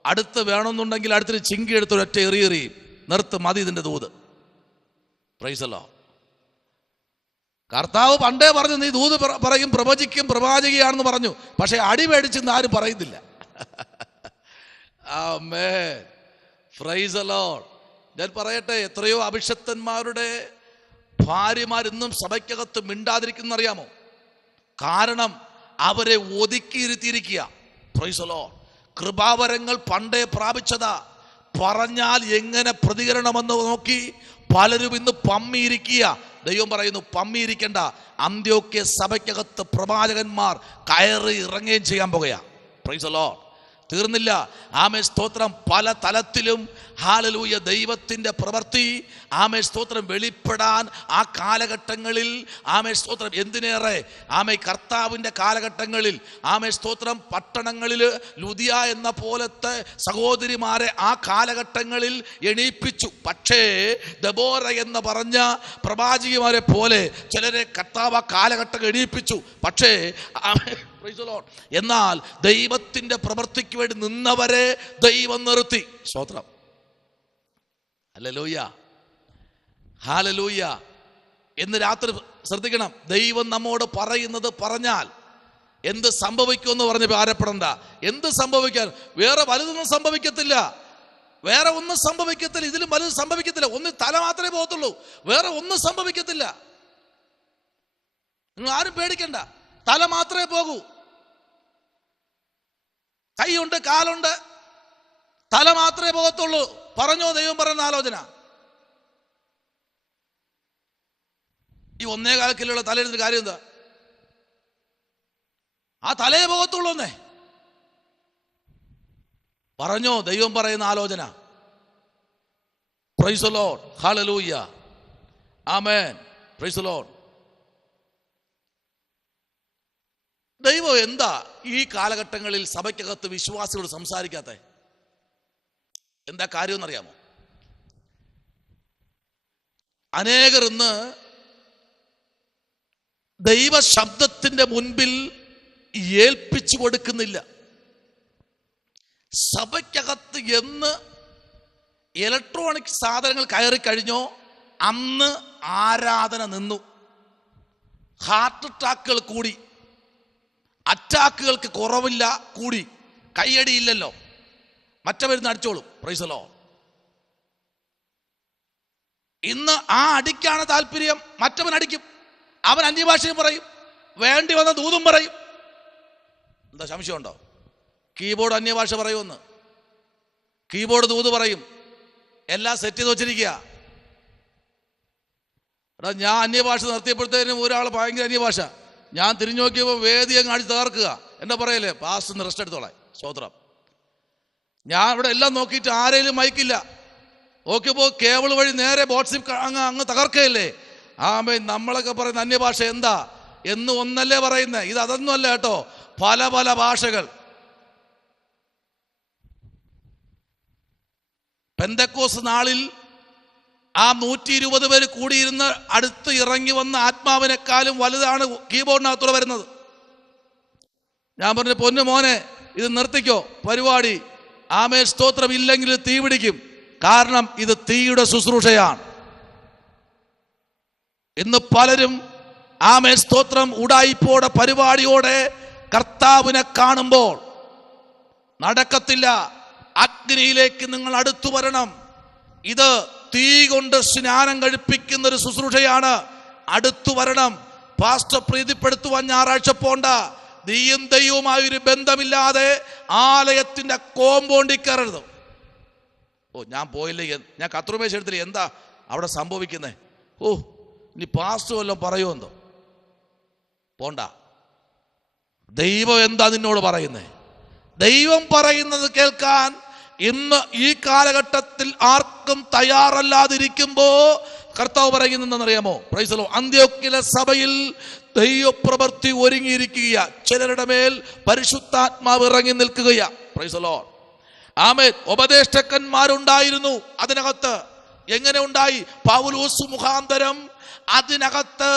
അടുത്ത് വേണമെന്നുണ്ടെങ്കിൽ അടുത്തൊരു ചിങ്കി എടുത്ത് ഒരൊറ്റ എറിയെറിയും, നിർത്ത്, മതി ഇതിന്റെ ദൂത്. Price the Lord. കർത്താവ് പണ്ടേ പറഞ്ഞു നീ ദൂത് പറയും, പ്രവചിക്കും, പ്രവാചകിയാണെന്ന് പറഞ്ഞു. പക്ഷെ അടി മേടിച്ചെന്ന് ആരും പറയുന്നില്ല. ആമേൻ. Praise the Lord. ഞാൻ പറയട്ടെ, എത്രയോ അഭിഷക്തന്മാരുടെ ഭാര്യമാർ ഇന്നും സഭയ്ക്കകത്ത് മിണ്ടാതിരിക്കുന്നറിയാമോ? കാരണം അവരെ ഒതുക്കിയിരുത്തിയിരിക്കുക. Praise the Lord. കൃപാവരങ്ങൾ പണ്ടേ പ്രാപിച്ചതാ, പറഞ്ഞാൽ എങ്ങനെ പ്രതികരണമെന്ന് നോക്കി പലരും ഇന്ന് പമ്മിയിരിക്കുക. ദൈവം പറയുന്നു പമ്മിയിരിക്കണ്ട. അന്ത്യോക്യ സഭയ്ക്കകത്ത് പ്രവാചകന്മാർ കയറി ഇറങ്ങുകയും ചെയ്യാൻ പോകുകയാണ്. Price the Lord. തീർന്നില്ല. ആമേ സ്തോത്രം. പല തലത്തിലും ഹല്ലേലൂയ ദൈവത്തിന്റെ പ്രവൃത്തി ആമേ സ്തോത്രം വെളിപ്പെടാൻ ആ കാലഘട്ടങ്ങളിൽ ആമേ സ്തോത്രം എന്തിനേറെ ആമേ കർത്താവിന്റെ കാലഘട്ടങ്ങളിൽ ആമേ സ്തോത്രം പട്ടണങ്ങളിൽ ലുദിയ എന്ന പോലത്തെ സഹോദരിമാരെ ആ കാലഘട്ടങ്ങളിൽ എണീപ്പിച്ചു. പക്ഷേ ദബോര എന്ന് പറഞ്ഞ പ്രവാചകിമാരെ പോലെ ചിലരെ കർത്താവ് ആ കാലഘട്ടം എണീപ്പിച്ചു. പക്ഷേ എന്നാൽ ദൈവത്തിന്റെ പ്രവൃത്തിക്ക് വേണ്ടി നിന്നവരെ ദൈവം നിർത്തി. സ്തോത്രം. Hallelujah, hallelujah. എന്ന് രാത്രി ശ്രദ്ധിക്കണം. ദൈവം നമ്മോട് പറയുന്നത് പറഞ്ഞാൽ എന്ത് സംഭവിക്കുമെന്ന് പറഞ്ഞ് ഭാരപ്പെടണ്ട. എന്ത് സംഭവിക്കാൻ? വേറെ വലുതൊന്നും സംഭവിക്കത്തില്ല. വേറെ ഒന്നും സംഭവിക്കത്തില്ല. ഇതിലും വലുത് സംഭവിക്കത്തില്ല. ഒന്ന് തല മാത്രമേ പോകത്തുള്ളൂ, വേറെ ഒന്നും സംഭവിക്കത്തില്ല. നിങ്ങൾ ആരും പേടിക്കണ്ട. തല മാത്രമേ പോകൂ. കൈയുണ്ട്, കാലുണ്ട്, തല മാത്രമേ പോകത്തുള്ളൂ. പറഞ്ഞോ ദൈവം പറയുന്ന ആലോചന. ഈ 1.25 കിലോയുള്ള തലയിരുന്ന കാര്യം എന്താ? ആ തലയെ പോകത്തുള്ളൂ എന്നേ പറഞ്ഞോ ദൈവം പറയുന്ന ആലോചന. Price the Lord. Hallelujah. Amen. Praise the Lord. ദൈവം എന്താ ഈ കാലഘട്ടങ്ങളിൽ സഭയ്ക്കകത്ത് വിശ്വാസികളോട് സംസാരിക്കാത്ത? എന്താ കാര്യം എന്നറിയാമോ? അനേകർ ഇന്ന് ദൈവ ശബ്ദത്തിന്റെ മുൻപിൽ ഏൽപ്പിച്ചു കൊടുക്കുന്നില്ല. സഭയ്ക്കകത്ത് എന്ന് ഇലക്ട്രോണിക് സാധനങ്ങൾ കയറി കഴിഞ്ഞോ അന്ന് ആരാധന നിന്നു. ഹാർട്ട് അറ്റാക്കുകൾ കൂടി, അറ്റാക്കുകൾക്ക് കുറവില്ല, കൂടി. കൈയടിയില്ലല്ലോ, മറ്റവരുന്ന് അടിച്ചോളും. Praise the Lord. ഇന്ന് ആ അടിക്കാണ് താല്പര്യം. മറ്റവൻ അടിക്കും, അവൻ അന്യഭാഷയും പറയും, വേണ്ടി വന്ന ദൂതും പറയും. എന്താ സംശയമുണ്ടോ? കീബോർഡ് അന്യഭാഷ പറയുമെന്ന്, കീബോർഡ് ദൂത് പറയും, എല്ലാം സെറ്റ് ചെയ്ത് വെച്ചിരിക്കുക. എടാ, ഞാൻ അന്യഭാഷ നിർത്തിയപ്പോഴത്തേനും ഒരാൾ ഭയങ്കര അന്യഭാഷ, ഞാൻ തിരിഞ്ഞു നോക്കിയപ്പോൾ വേദി അങ്ങ് അടിച്ച് തകർക്കുക. എന്താ പറയല്ലേ, പാസ്റ്റർ റെസ്റ്റ് എടുത്തോളാം. സ്തോത്രം. ഞാൻ ഇവിടെ എല്ലാം നോക്കിയിട്ട് ആരെങ്കിലും മൈക്കില്ല. നോക്കിയപ്പോൾ കേബിൾ വഴി നേരെ വാട്സിപ്പ് അങ്ങ് തകർക്കുകയല്ലേ. ആമേ. നമ്മളൊക്കെ പറയുന്ന അന്യഭാഷ എന്താ എന്ന് ഒന്നല്ലേ പറയുന്നത്. ഇത് അതൊന്നും അല്ല കേട്ടോ, പല പല ഭാഷകൾ. പെന്തക്കോസ് നാളിൽ ആ 120 പേര് കൂടിയിരുന്ന് അടുത്ത് ഇറങ്ങി വന്ന ആത്മാവിനെക്കാളും വലുതാണ് കീബോർഡിനകത്തൂടെ വരുന്നത്. ഞാൻ പറഞ്ഞു, പൊന്നു മോനെ, ഇത് നിർത്തിക്കോ പരിപാടി. ആമേൻ, സ്തോത്രം. ഇല്ലെങ്കിൽ തീ പിടിക്കും. കാരണം ഇത് തീയുടെ ശുശ്രൂഷയാണ്. ഇന്ന് പലരും ആമേൻ, സ്തോത്രം, ഉടായിപ്പോടെ പരിപാടിയോടെ കർത്താവിനെ കാണുമ്പോൾ നടക്കത്തില്ല. അഗ്നിയിലേക്ക് നിങ്ങൾ അടുത്തു വരണം. ഇത് തീ കൊണ്ട് സ്നാനം കഴിപ്പിക്കുന്ന ഒരു ശുശ്രൂഷയാണ്. അടുത്തു വരണം. പാസ്റ്റർ പ്രീതിപ്പെടുത്തുവാൻ ഞായറാഴ്ച പോണ്ട. നീയും ദൈവവുമായൊരു ബന്ധമില്ലാതെ ആലയത്തിന്റെ കോമ്പൗണ്ടിൽ കയറരുത്. ഞാൻ പോയില്ലേ, ഞാൻ കത്രുമേശ എടുത്തില്ല, എന്താ അവിടെ സംഭവിക്കുന്നേ? ഇനി പാസ്റ്റർ വല്ലതും പറയുമെന്തോ? പോണ്ട. ദൈവം എന്താ നിന്നോട് പറയുന്നേ? ദൈവം പറയുന്നത് കേൾക്കാൻ ഇന്ന് ഈ കാലഘട്ടത്തിൽ ആർക്കും തയ്യാറല്ലാതിരിക്കുമ്പോ കർത്താവ് പറയുന്നതെന്നറിയാമോ? Praise the Lord. അന്ത്യോക്യയിലെ സഭയിൽ ദൈവപ്രവൃത്തി ഒരുങ്ങിയിരിക്കുക. ചിലരുടെ മേൽ പരിശുദ്ധാത്മാവ് ഇറങ്ങി നിൽക്കുകയാ. Praise the Lord. ആമേൻ. ഉപദേഷ്ടക്കന്മാരുണ്ടായിരുന്നു അതിനകത്ത്. എങ്ങനെ ഉണ്ടായി? പൗലോസ് മുഖാന്തരം അതിനകത്ത്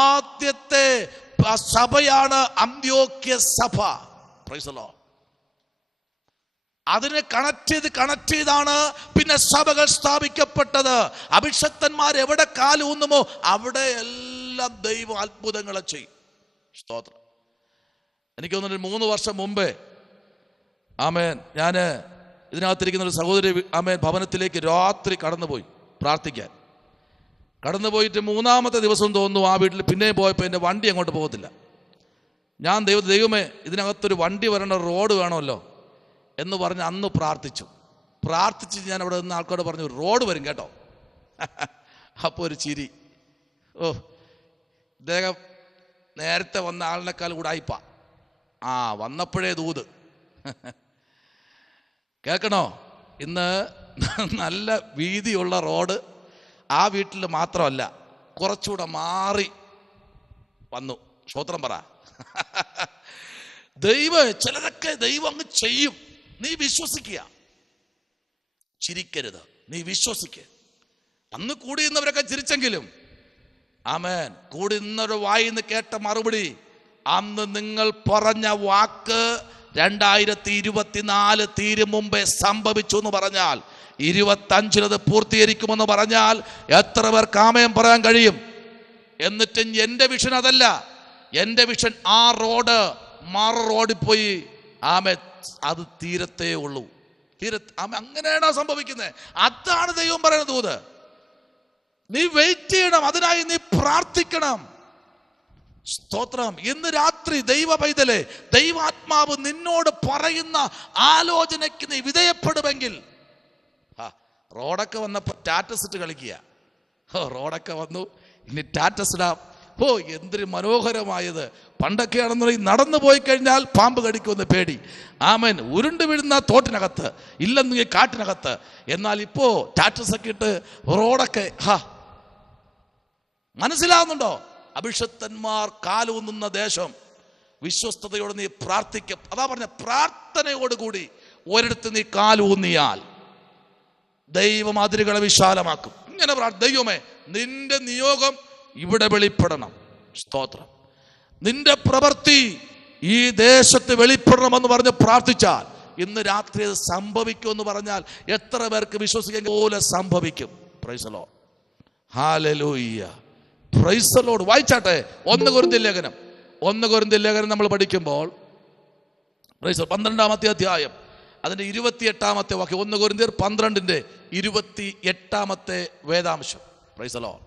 ആദ്യത്തെ സഭയാണ് അന്ത്യോക്യ സഭ. Price the Lord. അതിനെ കണക്ട് ചെയ്താണ് പിന്നെ സഭകൾ സ്ഥാപിക്കപ്പെട്ടത്. അഭിഷക്തന്മാർ എവിടെ കാലൂന്നുമോ അവിടെ എല്ലാം ദൈവം അത്ഭുതങ്ങളെ ചെയ്യും. സ്തോത്രം. എനിക്ക് തോന്നുന്നു 3 വർഷം മുമ്പേ ആമേൻ, ഞാൻ ഇതിനകത്തിരിക്കുന്ന ഒരു സഹോദരി ആമേൻ ഭവനത്തിലേക്ക് രാത്രി കടന്നുപോയി പ്രാർത്ഥിക്കാൻ. കടന്നുപോയിട്ട് 3-ാമത്തെ ദിവസം തോന്നുന്നു ആ വീട്ടിൽ പിന്നെയും പോയപ്പോൾ എൻ്റെ വണ്ടി അങ്ങോട്ട് പോകത്തില്ല. ഞാൻ ദൈവമേ, ഇതിനകത്തൊരു വണ്ടി വരേണ്ട റോഡ് വേണമല്ലോ എന്ന് പറഞ്ഞ് അന്ന് പ്രാർത്ഥിച്ച് ഞാൻ അവിടെ നിന്ന് ആൾക്കാരോട് പറഞ്ഞു, റോഡ് വരും കേട്ടോ. അപ്പോൾ ഒരു ചിരി. ഇദ്ദേഹം നേരത്തെ വന്ന ആളിനേക്കാൾ ഉടായിപ്പ. വന്നപ്പോഴേ ദൂത്. കേൾക്കണോ? ഇന്ന് നല്ല വീതിയുള്ള റോഡ് ആ വീട്ടിൽ മാത്രമല്ല, കുറച്ചുകൂടെ മാറി വന്നു. സ്തോത്രം പറ. ചിലരൊക്കെ ദൈവം അങ്ങ് ചെയ്യും. നീ വിശ്വസിക്കുക, ചിരിക്കരുത്, നീ വിശ്വസിക്കുക. അന്ന് കൂടിയുന്നവരൊക്കെ ചിരിച്ചെങ്കിലും ആമേൻ, കൂടിയുന്നവരുടെ വായിന്ന് കേട്ട മറുപടി, അന്ന് നിങ്ങൾ പറഞ്ഞ വാക്ക് 2024 തീരും മുമ്പേ സംഭവിച്ചു എന്ന് പറഞ്ഞാൽ 25 പൂർത്തീകരിക്കുമെന്ന് പറഞ്ഞാൽ എത്ര പേർക്ക് ആമേൻ പറയാൻ കഴിയും? എന്നിട്ട് എൻ്റെ വിഷൻ അതല്ല. എൻ്റെ വിഷൻ ആ റോഡ് റോഡിൽ പോയി ആമേൻ അത് തീരത്തേ ഉള്ളൂ. അങ്ങനെയാണോ സംഭവിക്കുന്നത്? അതാണ് ദൈവം പറയുന്ന ദൂത്. നീ വെയിറ്റ് ചെയ്യണം, അതിനായി നീ പ്രാർത്ഥിക്കണം. സ്തോത്രം. ഇന്ന് രാത്രി ദൈവ പൈതലേ, ദൈവാത്മാവ് നിന്നോട് പറയുന്ന ആലോചനയ്ക്ക് നീ വിധേയപ്പെടുമെങ്കിൽ, റോഡൊക്കെ വന്നപ്പോൾ ടാറ്റസ് ഇട്ട് കളിക്കുക. റോഡൊക്കെ വന്നു, ഇനി ടാറ്റസ് ഇടാം. എന്തൊരു മനോഹരമായത്. പണ്ടൊക്കെ ആണെന്നുണ്ടെങ്കിൽ നടന്നു പോയി കഴിഞ്ഞാൽ പാമ്പ് കടിക്കുമെന്ന് പേടി. ആമേൻ. ഉരുണ്ട് വീഴുന്ന തോട്ടിനകത്ത്, ഇല്ലെന്ന് കാട്ടിനകത്ത്. എന്നാൽ ഇപ്പോ ടാറ്റസ് ഒക്കെ ഇട്ട് റോഡൊക്കെ മനസ്സിലാവുന്നുണ്ടോ? അഭിഷക്തന്മാർ കാലൂന്നുന്ന ദേശം. വിശ്വസ്തയോടെ നീ പ്രാർത്ഥിക്കും. അതാ പറഞ്ഞ, പ്രാർത്ഥനയോടുകൂടി ഒരിടത്ത് നീ കാലൂന്നിയാൽ ദൈവം അതിരുകളെ വിശാലമാക്കും. ഇങ്ങനെ ദൈവമേ, നിന്റെ നിയോഗം ഇവിടെ വെളിപ്പെടണം. സ്തോത്രം. നിന്റെ പ്രവൃത്തി ഈ ദേശത്ത് വെളിപ്പെടണമെന്ന് പറഞ്ഞ് പ്രാർത്ഥിച്ചാൽ ഇന്ന് രാത്രി അത് സംഭവിക്കുമെന്ന് പറഞ്ഞാൽ എത്ര പേർക്ക് വിശ്വസിക്കാൻ പോലെ സംഭവിക്കും. Praise the Lord. ഹല്ലേലൂയ. Praise the Lord. വായിച്ചാട്ടെ 1 കൊരിന്ത്യർ ലേഖനം നമ്മൾ പഠിക്കുമ്പോൾ 12-ാമത്തെ അധ്യായം അതിന്റെ 28-ാമത്തെ വാക്യം. 1 കൊരിന്ത്യർ 12-ന്റെ 28-ാമത്തെ വേദാംശം. Praise the Lord.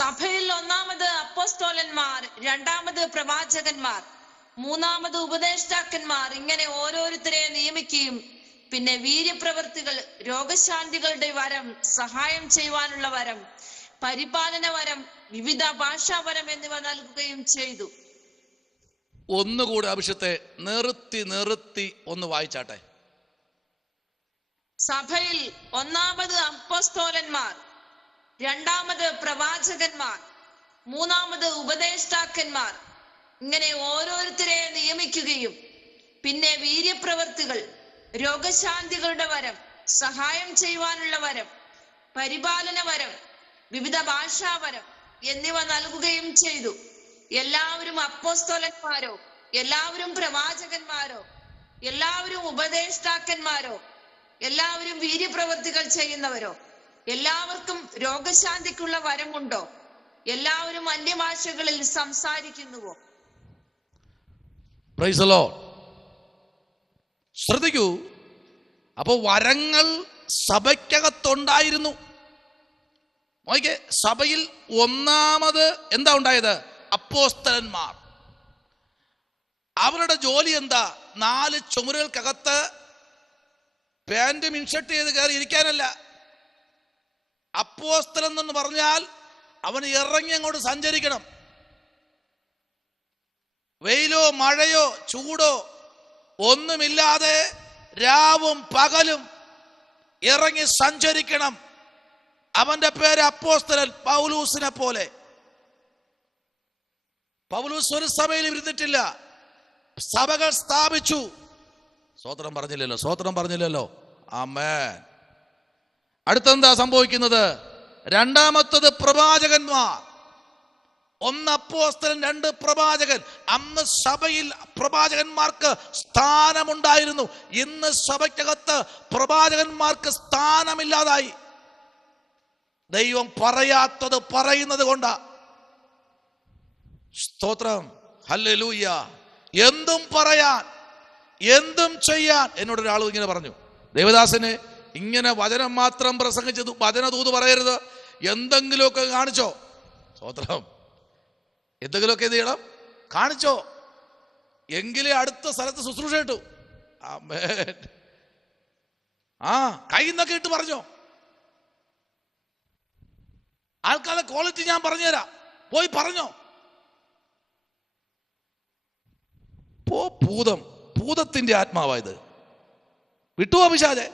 സഭയിൽ ഒന്നാമത് അപ്പോസ്തോലന്മാർ, രണ്ടാമത് പ്രവാചകന്മാർ, മൂന്നാമത് ഉപദേഷ്ടാക്കന്മാർ, ഇങ്ങനെ ഓരോരുത്തരെ നിയമിക്കുകയും പിന്നെ വീര്യപ്രവൃത്തികൾ, രോഗശാന്തികളുടെ വരം, സഹായം ചെയ്യുവാനുള്ള വരം, പരിപാലന വരം, വിവിധ ഭാഷാവരം എന്നിവ നൽകുകയും ചെയ്തു. ഒന്നുകൂടെ അഭിഷത്തെ നിർത്തി ഒന്ന് വായിച്ചാട്ടെ. സഭയിൽ ഒന്നാമത് അപ്പോസ്തോലന്മാർ, രണ്ടാമത് പ്രവാചകന്മാർ, മൂന്നാമത് ഉപദേഷ്ടാക്കന്മാർ, ഇങ്ങനെ ഓരോരുത്തരെ നിയമിക്കുകയും പിന്നെ വീര്യപ്രവർത്തികൾ, രോഗശാന്തികളുടെ വരം, സഹായം ചെയ്യുവാനുള്ള വരം, പരിപാലന വരം, വിവിധ ഭാഷാവരം എന്നിവ നൽകുകയും ചെയ്തു. എല്ലാവരും അപ്പോസ്തലന്മാരോ, എല്ലാവരും പ്രവാചകന്മാരോ, എല്ലാവരും ഉപദേഷ്ടാക്കന്മാരോ, എല്ലാവരും വീര്യപ്രവർത്തികൾ ചെയ്യുന്നവരോ, എല്ലാവർക്കും രോഗശാന്തിക്കുള്ള വരമുണ്ടോ, എല്ലാവരും അന്യഭാഷകളിൽ സംസാരിക്കുന്നുവോ? Praise the Lord. ശ്രദ്ധിക്കൂ. അപ്പോ വരങ്ങൾ സഭയ്ക്കകത്തുണ്ടായിരുന്നു. നോക്കിക്കേ, സഭയിൽ ഒന്നാമത് എന്താ ഉണ്ടായത്? അപ്പോസ്തലന്മാർ. അവരുടെ ജോലി എന്താ? 4 ചുമരുകൾക്കകത്ത് പാൻറ്റും ഇൻഷർട്ട് ചെയ്ത് കയറി ഇരിക്കാനല്ല. അപ്പോസ്തലൻ എന്ന് പറഞ്ഞാൽ അവൻ ഇറങ്ങി അങ്ങോട്ട് സഞ്ചരിക്കണം. വെയിലോ മഴയോ ചൂടോ ഒന്നുമില്ലാതെ രാവും പകലും ഇറങ്ങി സഞ്ചരിക്കണം. അവന്റെ പേര് അപ്പോസ്തലൻ. പൗലൂസിനെ പോലെ. പൗലൂസ് ഒരു സഭയിൽ ഇരുന്നിട്ടില്ല, സഭകൾ സ്ഥാപിച്ചു. സ്തോത്രം പറഞ്ഞില്ലല്ലോ. ആമേൻ. അടുത്തെന്താ സംഭവിക്കുന്നത്? രണ്ടാമത്തത് പ്രവാചകന്മാർ. 1 അപ്പോസ്തലൻ, 2 പ്രവാചകൻ. അന്ന് സഭയിൽ പ്രവാചകന്മാർക്ക് സ്ഥാനമുണ്ടായിരുന്നു. ഇന്ന് സഭയ്ക്കകത്ത് പ്രവാചകന്മാർക്ക് സ്ഥാനമില്ലാതായി. ദൈവം പറയാത്തത് പറയുന്നത് കൊണ്ടാ. സ്തോത്രം, ഹല്ലേലൂയ. എന്തും പറയാൻ, എന്തും ചെയ്യാൻ. എന്നോട് ഒരാൾ ഇങ്ങനെ പറഞ്ഞു, ദേവദാസന് ഇങ്ങനെ വചനം മാത്രം പ്രസംഗിച്ചത് വചനദൂത് പറയരുത്, എന്തെങ്കിലുമൊക്കെ കാണിച്ചോ. സ്തോത്രം. എന്തെങ്കിലുമൊക്കെ എന്ത് ചെയ്യണം? കാണിച്ചോ, എങ്കിലേ അടുത്ത സ്ഥലത്ത് ശുശ്രൂഷ കിട്ടു. ആമേൻ. കയ്യിൽ നിന്നൊക്കെ ഇട്ട് പറഞ്ഞോ. ആൾക്കാരുടെ ക്വാളിറ്റി ഞാൻ പറഞ്ഞുതരാം, പോയി പറഞ്ഞോ. ഭൂതത്തിന്റെ ആത്മാവായത്. വിട്ടുവോ പിശാചേ?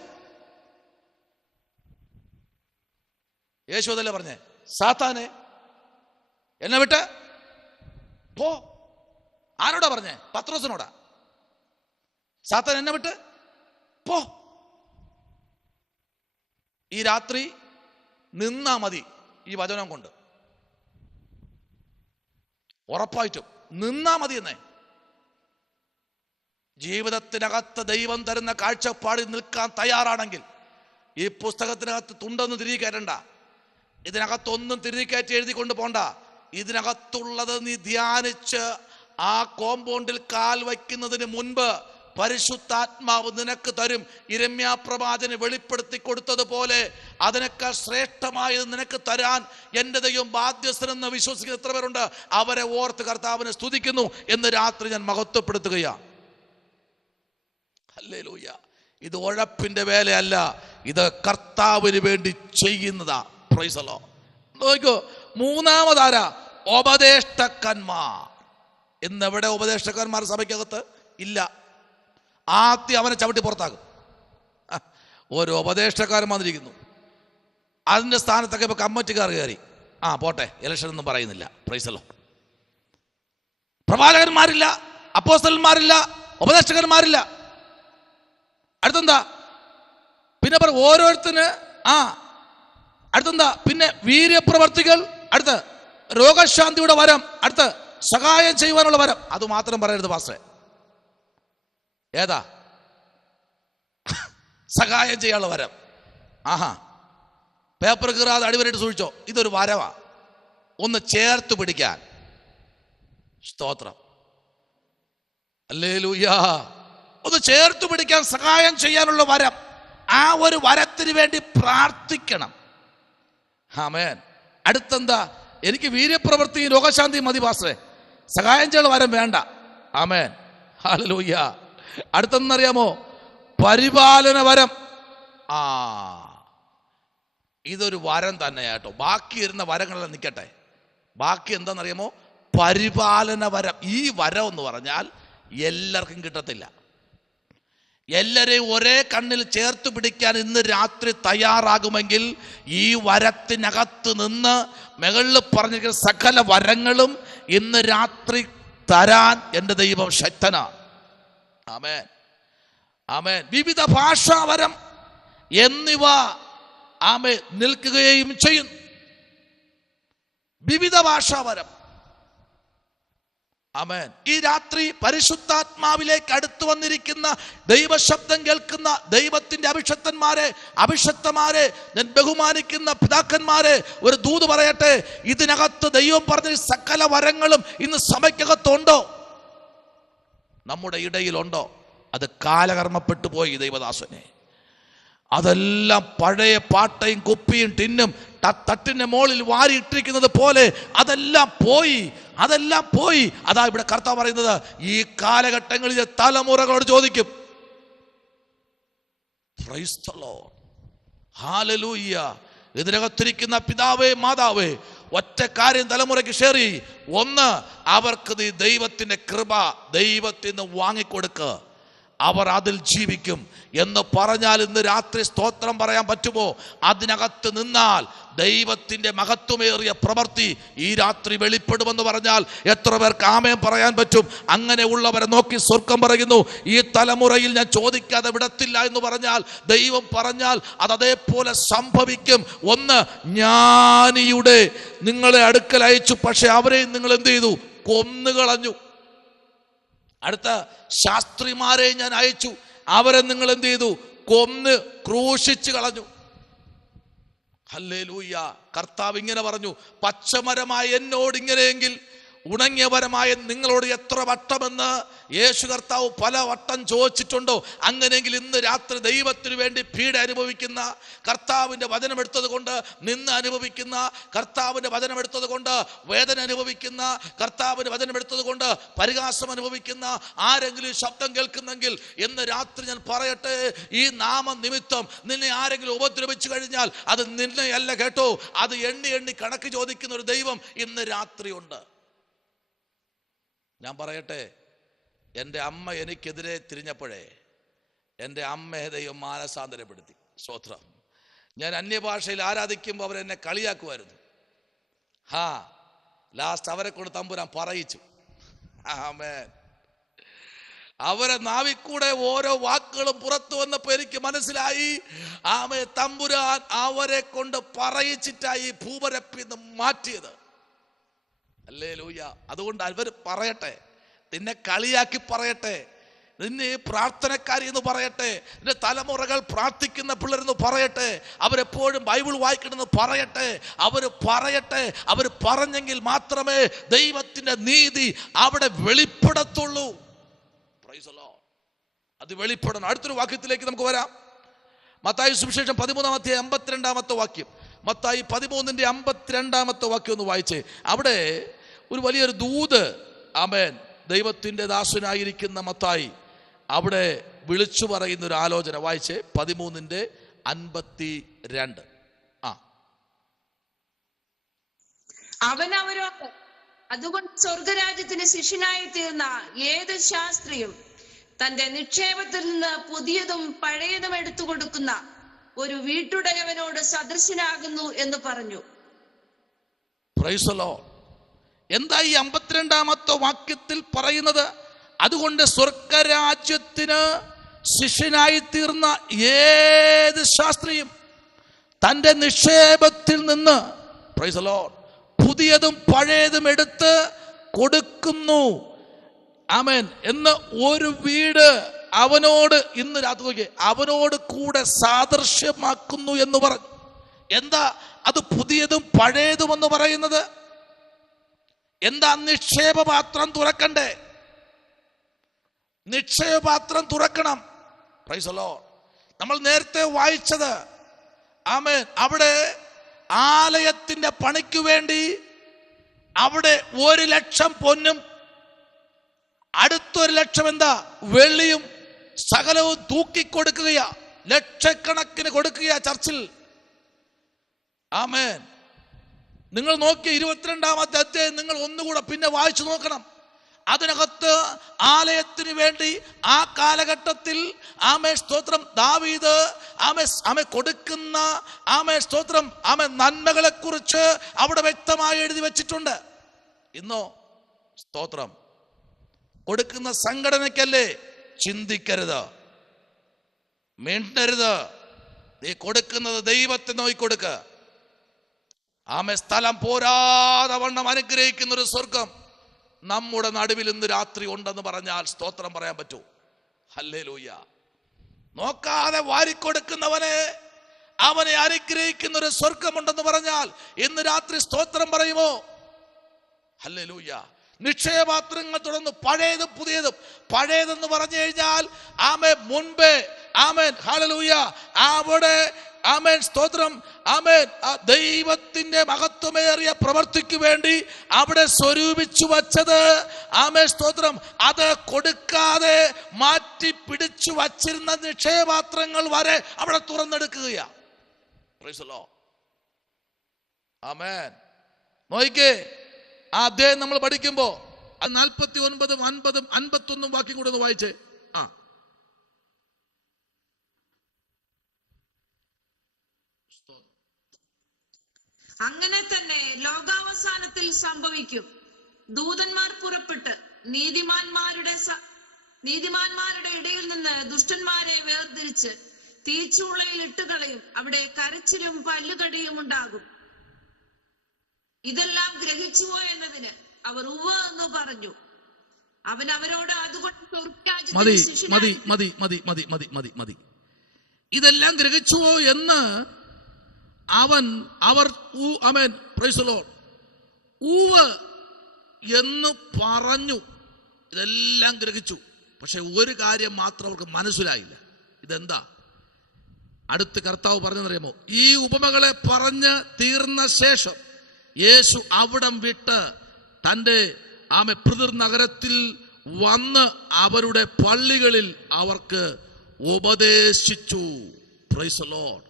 യേശു അതല്ലേ പറഞ്ഞേ, സാത്താനെ എന്നെ വിട്ട് പോ. ആരോടാ പറഞ്ഞേ? പത്രോസിനോടാ. സാത്താൻ എന്നെ വിട്ട് പോ. ഈ രാത്രി നിന്നാ മതി ഈ വചനം കൊണ്ട്. ഉറപ്പായിട്ടും നിന്നാ മതി എന്നേ. ജീവിതത്തിനകത്ത് ദൈവം തരുന്ന കാഴ്ചപ്പാടിൽ നിൽക്കാൻ തയ്യാറാണെങ്കിൽ ഈ പുസ്തകത്തിനകത്ത് തുണ്ടൊന്നും തിരികെ കയറ്റണ്ട, ഇതിനകത്തൊന്നും തിരികെ കയറ്റി എഴുതിക്കൊണ്ട് പോണ്ട. ഇതിനകത്തുള്ളത് നീ ധ്യാനിച്ച് ആ കോമ്പൗണ്ടിൽ കാൽ വയ്ക്കുന്നതിന് മുൻപ് പരിശുദ്ധാത്മാവ് നിനക്ക് തരും. യിരെമ്യാ പ്രവാചകന് വെളിപ്പെടുത്തി കൊടുത്തതുപോലെ അതിനേക്കാൾ ശ്രേഷ്ഠമായത് നിനക്ക് തരാൻ എൻ്റെ ദൈവം ബാധ്യസ്ഥനെന്ന് വിശ്വസിക്കുന്ന എത്ര പേരുണ്ട്? അവരെ ഓർത്ത് കർത്താവിനെ സ്തുതിക്കുന്നു എന്ന് രാത്രി ഞാൻ മഹത്വപ്പെടുത്തുകയാണ്. ഹല്ലേലൂയ. ഇത് ഉഴപ്പിന്റെ വേലയല്ല, ഇത് കർത്താവിന് വേണ്ടി ചെയ്യുന്നതാ. Price the Lord. നോക്കൂ, മൂന്നാമതാരാ? ഉപദേഷ്ടക്കന്മാർ. ഇന്നെവിടെ ഉപദേഷ്ടക്കന്മാർ സഭയ്ക്കകത്ത് ഇല്ല. ആദ്യം അവനെ ചവിട്ടി പുറത്താക്കും. ഓരോ ഉപദേഷ്ടക്കാരൻ വന്നിരിക്കുന്നു. അതിന്റെ സ്ഥാനത്തൊക്കെ ഇപ്പൊ കമ്മിറ്റിക്കാർ കയറി. പോട്ടെ, ഇലക്ഷൻ ഒന്നും പറയുന്നില്ല. Praise the Lord. പ്രവാചകന്മാരില്ല, അപ്പോസ്തലന്മാരില്ല, ഉപദേഷ്ടകന്മാരില്ല. അടുത്തെന്താ? പിന്നെ ഓരോരുത്തന് അടുത്തെന്താ? പിന്നെ വീര്യപ്രവർത്തികൾ, അടുത്ത് രോഗശാന്തിയുടെ വരം, അടുത്ത് സഹായം ചെയ്യുവാനുള്ള വരം. അത് മാത്രം പറയരുത് പാസ്റ്ററെ. ഏതാ? സഹായം ചെയ്യാനുള്ള വരം. പേപ്പർ കീറാതെ അടിവരായിട്ട് സൂക്ഷിച്ചോ. ഇതൊരു വരവാ, ഒന്ന് ചേർത്ത് പിടിക്കാൻ. സ്തോത്രം, ഹല്ലേലൂയ. ഒന്ന് ചേർത്ത് പിടിക്കാൻ, സഹായം ചെയ്യാനുള്ള വരം. ആ ഒരു വരത്തിന് വേണ്ടി പ്രാർത്ഥിക്കണം. ആമേൻ. അടുത്തെന്താ? എനിക്ക് വീര്യപ്രവൃത്തിയും രോഗശാന്തിയും മതി പാസ്റ്ററെ, സഹായം ചെയ്യാനുള്ള വരം വേണ്ട. ആമേൻ, ഹല്ലേലൂയ. അടുത്തെന്നറിയാമോ? പരിപാലന വരം. ഇതൊരു വരം തന്നെയാട്ടോ. ബാക്കി ഇരുന്ന വരങ്ങളെല്ലാം നിൽക്കട്ടെ. ബാക്കി എന്താണെന്നറിയാമോ? പരിപാലന വരം. ഈ വരം എന്ന് പറഞ്ഞാൽ എല്ലാവർക്കും കിട്ടത്തില്ല. എല്ലാരെയും ഒരേ കണ്ണിൽ ചേർത്ത് പിടിക്കാൻ ഇന്ന് രാത്രി തയ്യാറാകുമെങ്കിൽ ഈ വരത്തിനകത്ത് നിന്ന് മുകളിൽ പറഞ്ഞിരിക്കുന്ന സകല വരങ്ങളും ഇന്ന് രാത്രി തരാൻ എൻ്റെ ദൈവം ശക്തനാണ്. ആമേൻ, ആമേൻ. വിവിധ ഭാഷാവരം എന്നിവ ആമേൻ നിൽക്കുകയും ചെയ്യുന്നു. വിവിധ ഭാഷാവരം. ആമേൻ. ഈ രാത്രി പരിശുദ്ധാത്മാവിലേക്ക് അടുത്തു വന്നിരിക്കുന്ന ദൈവശബ്ദം കേൾക്കുന്ന ദൈവത്തിന്റെ അഭിഷക്തന്മാരെ ഞാൻ ബഹുമാനിക്കുന്ന പിതാക്കന്മാരെ, ഒരു ദൂത് പറയട്ടെ. ഇതിനകത്ത് ദൈവം പറഞ്ഞ സകല വരങ്ങളും ഇന്ന് സഭയ്ക്കകത്തുണ്ടോ? നമ്മുടെ ഇടയിലുണ്ടോ? അത് കാലകർമ്മപ്പെട്ടു പോയി ദൈവദാസനെ. അതെല്ലാം പഴയ പാട്ടയും കുപ്പിയും ടിന്നും തട്ടിന്റെ മുകളിൽ വാരിയിട്ടിരിക്കുന്നത് പോലെ അതെല്ലാം പോയി. അതാ ഇവിടെ കർത്താവ് പറയുന്നത്, ഈ കാലഘട്ടങ്ങളിൽ തലമുറകളോട് ചോദിക്കും. പ്രൈസ് ദി ലോർഡ്, ഹല്ലേലൂയ. ഇതിനകത്തിരിക്കുന്ന പിതാവേ മാതാവേ, ഒറ്റ കാര്യം തലമുറയ്ക്ക് ഷെയർ ചെയ്യ്. ഒന്ന്, അവർക്ക് നീ ദൈവത്തിന്റെ കൃപ ദൈവത്തിൽ നിന്ന് വാങ്ങിക്കൊടുക്കുക. അവർ അതിൽ ജീവിക്കും എന്ന് പറഞ്ഞാൽ ഇന്ന് രാത്രി സ്തോത്രം പറയാൻ പറ്റുമോ? അതിനകത്ത് നിന്നാൽ ദൈവത്തിന്റെ മഹത്വമേറിയ പ്രവൃത്തി ഈ രാത്രി വെളിപ്പെടുമെന്ന് പറഞ്ഞാൽ എത്ര പേർക്ക് ആമേൻ പറയാൻ പറ്റും? അങ്ങനെയുള്ളവരെ നോക്കി സ്വർഗം പറയുന്നു, ഈ തലമുറയിൽ ഞാൻ ചോദിക്കാതെ വിടത്തില്ല എന്ന് പറഞ്ഞാൽ, ദൈവം പറഞ്ഞാൽ അത് അതേപോലെ സംഭവിക്കും. ഒന്ന്, ജ്ഞാനിയുടെ നിങ്ങളെ അടുക്കൽ അയച്ചു, പക്ഷെ അവരെയും നിങ്ങൾ എന്ത് ചെയ്തു? കൊന്നുകളഞ്ഞു. അടുത്ത, ശാസ്ത്രിമാരെ ഞാൻ അയച്ചു, അവരെ നിങ്ങൾ എന്ത് ചെയ്തു? കൊന്ന് ക്രൂശിച്ചു കളഞ്ഞു. ഹല്ലേലൂയ. കർത്താവ് ഇങ്ങനെ പറഞ്ഞു, പച്ചമരമായ എന്നോട് ഇങ്ങനെയെങ്കിൽ ഉണങ്ങിയപരമായ നിങ്ങളോട് എത്ര വട്ടമെന്ന് യേശു കർത്താവ് പല വട്ടം ചോദിച്ചിട്ടുണ്ടോ? അങ്ങനെയെങ്കിൽ ഇന്ന് രാത്രി ദൈവത്തിന് വേണ്ടി പീഡ അനുഭവിക്കുന്ന, കർത്താവിൻ്റെ വചനമെടുത്തത് കൊണ്ട് നിന്ന് അനുഭവിക്കുന്ന, കർത്താവിൻ്റെ വചനമെടുത്തത് കൊണ്ട് വേദന അനുഭവിക്കുന്ന, കർത്താവിൻ്റെ വചനമെടുത്തത് കൊണ്ട് പരിഹാസം അനുഭവിക്കുന്ന ആരെങ്കിലും ശബ്ദം കേൾക്കുന്നെങ്കിൽ ഇന്ന് രാത്രി ഞാൻ പറയട്ടെ, ഈ നാമനിമിത്തം നിന്നെ ആരെങ്കിലും ഉപദ്രവിച്ചു കഴിഞ്ഞാൽ അത് നിന്നെയല്ല കേട്ടോ, അത് എണ്ണി എണ്ണി കണക്ക് ചോദിക്കുന്ന ഒരു ദൈവം ഇന്ന് രാത്രിയുണ്ട്. ഞാൻ പറയട്ടെ, എൻ്റെ അമ്മ എനിക്കെതിരെ തിരിഞ്ഞപ്പോഴേ എൻ്റെ അമ്മയെ ദൈവം മാനസാന്തരപ്പെടുത്തി. സ്തോത്രം. ഞാൻ അന്യഭാഷയിൽ ആരാധിക്കുമ്പോൾ അവരെന്നെ കളിയാക്കുമായിരുന്നു. ലാസ്റ്റ് അവരെ കൊണ്ട് തമ്പുരാൻ പറയിച്ചു. ആമേൻ. അവരെ നാവിക്കൂടെ ഓരോ വാക്കുകളും പുറത്തു വന്നപ്പോൾ എനിക്ക് മനസ്സിലായി, ആമേ, തമ്പുരാൻ അവരെ കൊണ്ട് പറയിച്ചിട്ടായി ഭൂപരപ്പിൽ നിന്ന് മാറ്റിയത്. ഹല്ലേലൂയ. അതുകൊണ്ട് അവർ പറയട്ടെ, നിന്നെ കളിയാക്കി പറയട്ടെ, നിന്നെ പ്രാർത്ഥനക്കാരി എന്ന് പറയട്ടെ, നിന്റെ തലമുറകൾ പ്രാർത്ഥിക്കുന്ന പിള്ളേരെന്ന് പറയട്ടെ, അവരെപ്പോഴും ബൈബിൾ വായിക്കണമെന്ന് പറയട്ടെ, അവർ പറഞ്ഞെങ്കിൽ മാത്രമേ ദൈവത്തിന്റെ നീതി അവിടെ വെളിപ്പെടത്തുള്ളൂ. Price the Lord. അത് വെളിപ്പെടണം. അടുത്തൊരു വാക്യത്തിലേക്ക് നമുക്ക് വരാം. മത്തായി സുവിശേഷം 13-52 വാക്യം. മത്തായി 13-52 വാക്യം ഒന്ന് വായിച്ചേ. അവിടെ ഒരു വലിയൊരു ദൂത്, ആമേൻ, ദൈവത്തിന്റെ ദാസനായിരിക്കുന്ന മത്തായി അവിടെ വിളിച്ചു പറയുന്ന ഒരു ആലോചന വായിച്ചേ. 13:52. അവൻ അവരോട്, അതുകൊണ്ട് സ്വർഗരാജ്യത്തിന് ശിഷ്യനായി തീർന്ന ഏത് ശാസ്ത്രിയും തന്റെ നിക്ഷേപത്തിൽ നിന്ന് പുതിയതും പഴയതും എടുത്തു കൊടുക്കുന്ന ഒരു വീട്ടുടയവനോട് സദൃശനാകുന്നു എന്ന് പറഞ്ഞു. Price the Lord. എന്താ ഈ 52 വാക്യത്തിൽ പറയുന്നത്? അതുകൊണ്ട് സ്വർഗരാജ്യത്തിന് ശിഷ്യനായി തീർന്ന ഏത് ശാസ്ത്രിയും തന്റെ നിക്ഷേപത്തിൽ നിന്ന്, പ്രൈസ് ദി ലോർഡ്, പുതിയതും പഴയതും എടുത്ത് കൊടുക്കുന്നു. ആമേൻ. എന്ന് ഒരു വീട് അവനോട് ഇന്ന് രാത്രി അവനോട് കൂടെ സാദൃശ്യമാക്കുന്നു എന്ന് പറഞ്ഞു. എന്താ അത് പുതിയതും പഴയതും എന്ന് പറയുന്നത്? എന്താ? നിക്ഷേപപാത്രം തുറക്കണ്ടേ? നിക്ഷേപപാത്രം തുറക്കണം. Price the Lord. നമ്മൾ നേരത്തെ വായിച്ചത്, ആമേൻ, അവിടെ ആലയത്തിന്റെ പണിക്ക് വേണ്ടി അവിടെ 1,00,000 പൊന്നും അടുത്തൊരു 1,00,000 എന്താ വെള്ളിയും സകലവും തൂക്കിക്കൊടുക്കുകയാ. ലക്ഷക്കണക്കിന് കൊടുക്കുകയാ ചർച്ചിൽ. ആമേൻ. നിങ്ങൾ നോക്കിയ 22-ാമത്തെ അധ്യായം നിങ്ങൾ ഒന്നുകൂടെ പിന്നെ വായിച്ചു നോക്കണം. അതിനകത്ത് ആലയത്തിന് വേണ്ടി ആ കാലഘട്ടത്തിൽ, ആമേ സ്തോത്രം, ദാവീദ് ആമേ കൊടുക്കുന്ന, ആമേ സ്തോത്രം, ആമേ നന്മകളെ കുറിച്ച് അവിടെ വ്യക്തമായി എഴുതി വെച്ചിട്ടുണ്ട്. ഇന്നോ സ്തോത്രം കൊടുക്കുന്ന സംഘടനയ്ക്കല്ലേ ചിന്തിക്കരുത്, മിണ്ടരുത്. നീ കൊടുക്കുന്നത് ദൈവത്തെ നോക്കിക്കൊടുക്ക. സ്ഥലം പോരാതെ വണ്ണം അനുഗ്രഹിക്കുന്ന ഒരു സ്വർഗം നമ്മുടെ നടുവിൽ ഇന്ന് രാത്രി ഉണ്ടെന്ന് പറഞ്ഞാൽ സ്തോത്രം പറയാൻ പറ്റൂ. ഹല്ലേലൂയ. നോക്കാതെ വാരിക്കൊടുക്കുന്നവനെ, അവനെ അനുഗ്രഹിക്കുന്ന ഒരു സ്വർഗമുണ്ടെന്ന് പറഞ്ഞാൽ ഇന്ന് രാത്രി സ്തോത്രം പറയുമോ? ഹല്ലേലൂയ. നിക്ഷേപാത്രങ്ങൾ തുടർന്ന് പഴയതും പുതിയതും. പഴയതെന്ന് പറഞ്ഞു കഴിഞ്ഞാൽ മുൻപേ ഹല്ലേലൂയ അവിടെ സ്തോത്രം ദൈവത്തിന്റെ മഹത്വമേറിയ പ്രവൃത്തിക്ക് വേണ്ടി അവിടെ സ്വരൂപിച്ചു വച്ചത് സ്തോത്രം അത് കൊടുക്കാതെ മാറ്റി പിടിച്ചു വച്ചിരുന്ന നിക്ഷേപാത്രങ്ങൾ വരെ അവിടെ തുറന്നെടുക്കുകയാ. Praise the Lord. ആമേൻ. നോക്കിക്കേ, ആ അധ്യായം നമ്മൾ പഠിക്കുമ്പോ 49, 50, 51 വാക്യം കൂടെ ഒന്ന് വായിച്ചേ. അങ്ങനെ തന്നെ ലോകാവസാനത്തിൽ സംഭവിക്കും. ദൂതന്മാർ പുറപ്പെട്ട് നീതിമാന്മാരുടെ ഇടയിൽ നിന്ന് ദുഷ്ടന്മാരെ വേർതിരിച്ച് തീച്ചൂളയിൽ ഇട്ടുകളയും. അവിടെ കരച്ചിലും പല്ലുകടിയും ഉണ്ടാകും. ഇതെല്ലാം ഗ്രഹിച്ചുവോ എന്നതിന് അവർ ഉവ്വ് എന്ന് പറഞ്ഞു. അവൻ അവരോട് അതുകൊണ്ട് മതി. ഇതെല്ലാം ഗ്രഹിച്ചുവോ എന്ന് അവർ പ്രൈസ് ദി ലോർഡ് ഉവ്വ് എന്ന് പറഞ്ഞു. ഇതെല്ലാം ഗ്രഹിച്ചു. പക്ഷെ ഒരു കാര്യം മാത്രം അവർക്ക് മനസ്സിലായില്ല. ഇതെന്താ? അടുത്ത് കർത്താവ് പറഞ്ഞെന്നറിയാമോ? ഈ ഉപമകളെ പറഞ്ഞ് തീർന്ന ശേഷം യേശു അവിടം വിട്ട് തൻ്റെ പിതൃ നഗരത്തിൽ വന്ന് അവരുടെ പള്ളികളിൽ അവർക്ക് ഉപദേശിച്ചു. Price the Lord.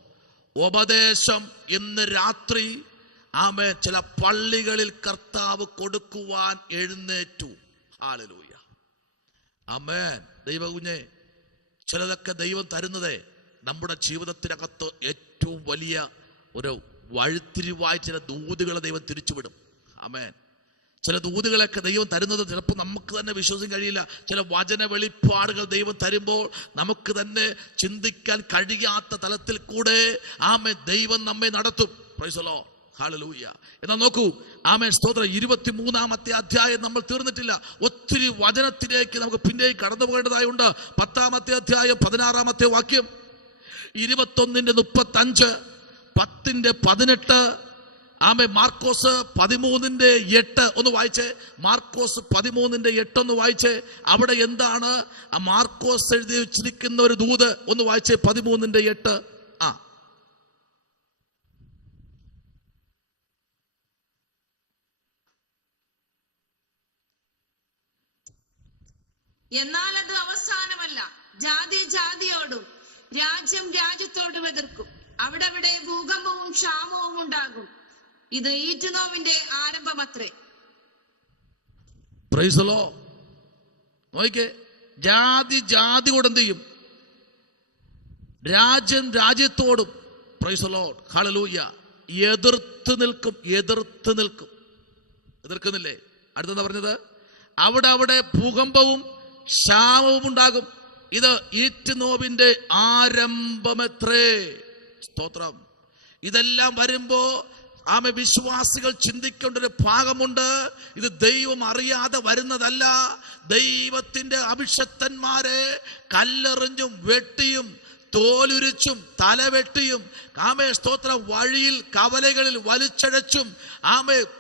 ഉപദേശം ഇന്ന് രാത്രി ചില പള്ളികളിൽ കർത്താവ് കൊടുക്കുവാൻ എഴുന്നേറ്റു. ഹല്ലേലൂയ. ആമേൻ. ദൈവകുഞ്ഞെ, ചിലതൊക്കെ ദൈവം തരുന്നതേ നമ്മുടെ ജീവിതത്തിനകത്ത് ഏറ്റവും വലിയ ഒരു വഴിത്തിരിവായി ചില ദൂതുകളെ ദൈവം തിരിച്ചുവിടും. ആമേൻ. ചില ദൂതുകളൊക്കെ ദൈവം തരുന്നത് ചിലപ്പോൾ നമുക്ക് തന്നെ വിശ്വസിക്കാൻ കഴിയില്ല. ചില വചന വെളിപ്പാടുകൾ ദൈവം തരുമ്പോൾ നമുക്ക് തന്നെ ചിന്തിക്കാൻ കഴിയാത്ത തലത്തിൽ കൂടെ ദൈവം നമ്മെ നടത്തും. Price the Lord. ഹല്ലേലൂയ. എന്നാൽ നോക്കൂ, സ്തോത്രം. 23-ാമത്തെ അധ്യായം നമ്മൾ തീർന്നിട്ടില്ല. ഒത്തിരി വചനത്തിലേക്ക് നമുക്ക് പിന്നെയും കടന്നു പോകേണ്ടതായുണ്ട്. 10-ാമത്തെ അധ്യായം 16-ാമത്തെ വാക്യം, 21:35, 10:18, മാർക്കോസ് 13:8 ഒന്ന് വായിച്ചേ. മാർക്കോസ് 13:8 ഒന്ന് വായിച്ചേ. അവിടെ എന്താണ് മാർക്കോസ് എഴുതി വെച്ചിരിക്കുന്ന ഒരു ദൂത് ഒന്ന് വായിച്ചേ. 13:8. എന്നാൽ അത് അവസാനമല്ല. ജാതി ജാതിയോടും രാജ്യം രാജ്യത്തോടും എതിർക്കും. അവിടെ ഭൂകമ്പവും ക്ഷാമവും ഉണ്ടാകും. ഇത് ഈറ്റുനോവിന്റെ ആരംഭമത്രേ. Praise the Lord. നോക്കിക്കേ, ജാതി ജാതിയോട് എന്ത് ചെയ്യും? രാജ്യം രാജ്യത്തോടും പ്രൈസ് ദി ലോർഡ് ഹല്ലേലൂയ എതിർത്ത് നിൽക്കും. എതിർക്കുന്നില്ലേ? അടുത്തെന്താ പറഞ്ഞത്? അവിടെ ഭൂകമ്പവും ക്ഷാമവും ഉണ്ടാകും. ഇത് ഈറ്റുനോവിന്റെ ആരംഭമത്രേ. സ്തോത്രം. ഇതെല്ലാം വരുമ്പോ വിശ്വാസികൾ ചിന്തിക്കേണ്ട ഒരു ഭാഗമുണ്ട്. ഇത് ദൈവം അറിയാതെ വരുന്നതല്ല. ദൈവത്തിന്റെ അഭിഷക്തന്മാരെ കല്ലെറിഞ്ഞും വെട്ടിയും തോലുരിച്ചും തലവെട്ടിയും സ്തോത്രം വഴിയിൽ കവലകളിൽ വലിച്ചഴച്ചും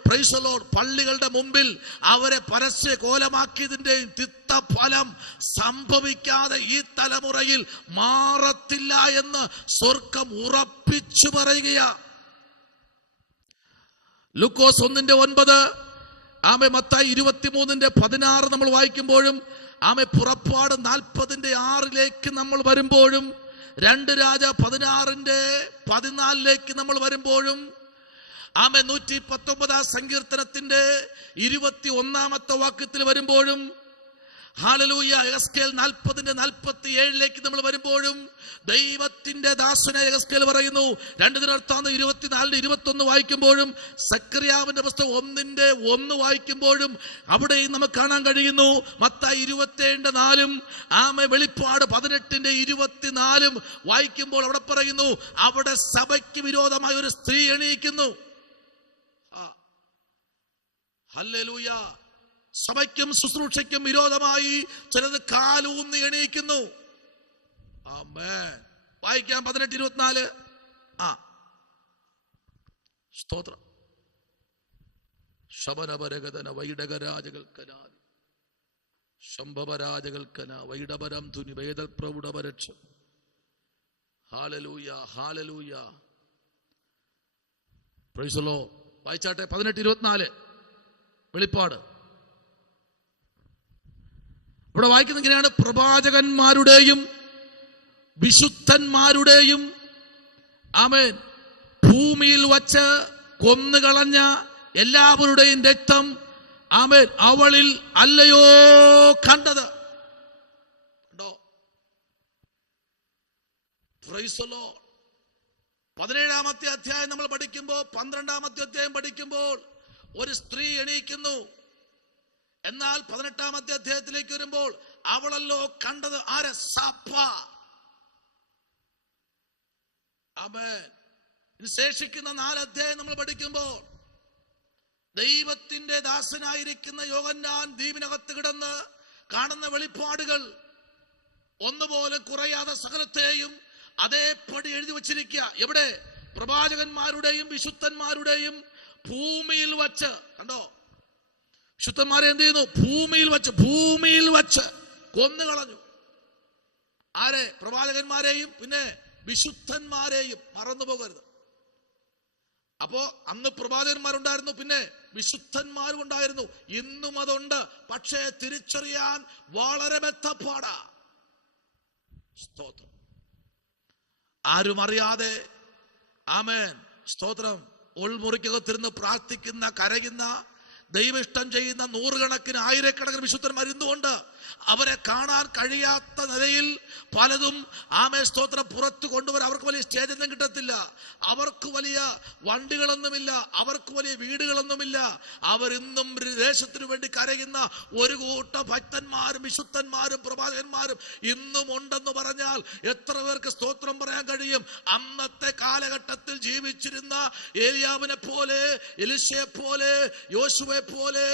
പ്രൈസ് ദി ലോർഡ് പള്ളികളുടെ മുമ്പിൽ അവരെ പരസ്യ കോലമാക്കിയതിന്റെയും തിക്തഫലം സംഭവിക്കാതെ ഈ തലമുറയിൽ മാറത്തില്ല എന്ന് സ്വർഗം ഉറപ്പിച്ചു പറയുകയാ. ലൂക്കോസ് 1:9, മത്തായി 23:16 നമ്മൾ വായിക്കുമ്പോഴും പുറപ്പാട് 40:6 നമ്മൾ വരുമ്പോഴും 2 രാജ 16:14 നമ്മൾ വരുമ്പോഴും 119 സങ്കീർത്തനത്തിന്റെ 21 വാക്യത്തിൽ വരുമ്പോഴും ഹല്ലേലൂയ എസ്കേൽ 40:47 നമ്മൾ വരുമ്പോഴും ദൈവത്തിന്റെ ദാസനായ യെഹെസ്കേൽ പറയുന്നു. 2 ദിനവൃത്താന്തം 24-21 വായിക്കുമ്പോഴും സക്കറിയാവിന്റെ പുസ്തകം 1:1 വായിക്കുമ്പോഴും അവിടെയും നമുക്ക് കാണാൻ കഴിയുന്നു. മത്തായി 27:4 വെളിപ്പാട് 18:24 വായിക്കുമ്പോൾ അവിടെ പറയുന്നു, അവിടെ സഭയ്ക്ക് വിരോധമായി ഒരു സ്ത്രീ എണീക്കുന്നു. ഹല്ലേലൂയ. സഭയ്ക്കും ശുശ്രൂഷയ്ക്കും വിരോധമായി ചിലത് കാലൂന്നി എണീക്കുന്നു. ആമേൻ. വായിക്കാം 18:24. സ്തോത്രം. ശബരപരഗതന വൈഡകരാജകൽക്കനാവി ശംഭവരാജകൽക്കന വൈഡപരം തുനി വേദൽ പ്രൗഢപരക്ഷ. ഹല്ലേലൂയ, ഹല്ലേലൂയ. Praise the Lord. വായിച്ചാട്ടെ 18:24 വെളിപ്പാട്. ഇവിടെ വായിക്കുന്ന ഇങ്ങനെയാണ്: പ്രവാചകന്മാരുടെയും വിശുദ്ധന്മാരുടെയും ആമേൻ ഭൂമിയിൽ വച്ച് കൊന്നുകളഞ്ഞ എല്ലാവരുടെയും രക്തം ആമേൻ അവളിൽ അല്ലയോ കണ്ടത്. കണ്ടോ? Price the Lord. 17-ാമത്തെ അധ്യായം നമ്മൾ പഠിക്കുമ്പോൾ, 12-ാമത്തെ അധ്യായം പഠിക്കുമ്പോൾ ഒരു സ്ത്രീ എണീക്കുന്നു. എന്നാൽ 18-ാമത്തെ അധ്യായത്തിലേക്ക് വരുമ്പോൾ അവളല്ലോ കണ്ടത്. ആരെ? സഭ. ആമേൻ. ഇനി ശേഷിക്കുന്ന 4 അധ്യായം നമ്മൾ പഠിക്കുമ്പോൾ ദൈവത്തിന്റെ ദാസനായിരിക്കുന്ന യോഹന്നാൻ ദ്വീപിനകത്ത് കിടന്ന് കാണുന്ന വെളിപ്പാടുകൾ ഒന്നുപോലെ കുറയാതെ സകലത്തെയും അതേപടി എഴുതി വച്ചിരിക്കുക. എവിടെ? പ്രവാചകന്മാരുടെയും വിശുദ്ധന്മാരുടെയും ഭൂമിയിൽ വച്ച്. കണ്ടോ? വിശുദ്ധന്മാരെ എന്ത് ചെയ്യുന്നു? ഭൂമിയിൽ വച്ച് കൊന്നുകളഞ്ഞു. ആരെ? പ്രവാചകന്മാരെയും പിന്നെ വിശുദ്ധന്മാരെയും. മറന്നുപോകരുത്. അപ്പോ അന്ന് പ്രവാചകന്മാരുണ്ടായിരുന്നു, പിന്നെ വിശുദ്ധന്മാരും ഉണ്ടായിരുന്നു. ഇന്നും അതുണ്ട്. പക്ഷേ തിരിച്ചറിയാൻ വളരെ മെത്തപ്പാടാ. സ്തോത്രം. ആരും അറിയാതെ ആമേൻ സ്തോത്രം ഉൾമുറിക്കകത്തിരുന്ന് പ്രാർത്ഥിക്കുന്ന, കരയുന്ന, ദൈവ ഇഷ്ടം ചെയ്യുന്ന നൂറുകണക്കിന് ആയിരക്കണക്കിന് വിശുദ്ധന്മാർ ഇന്നുകൊണ്ട് അവരെ കാണാൻ കഴിയാത്ത നിലയിൽ പലതും ആമേ സ്തോത്രം പുറത്തു കൊണ്ടുവരാൻ അവർക്ക് വലിയ സ്റ്റേജൊന്നും കിട്ടത്തില്ല. അവർക്ക് വലിയ വണ്ടികളൊന്നുമില്ല, അവർക്ക് വലിയ വീടുകളൊന്നുമില്ല. അവരിന്നും ദേശത്തിനു വേണ്ടി കരയുന്ന ഒരു കൂട്ടം ഭക്തന്മാരും വിശുദ്ധന്മാരും പ്രവാചകന്മാരും ഇന്നും ഉണ്ടെന്ന് പറഞ്ഞാൽ എത്ര പേർക്ക് സ്തോത്രം പറയാൻ കഴിയും? അന്നത്തെ കാലഘട്ടത്തിൽ ജീവിച്ചിരുന്ന ഏലിയാവിനെ പോലെ, എലിശയെ പോലെ, യോശുവെ പോലെ,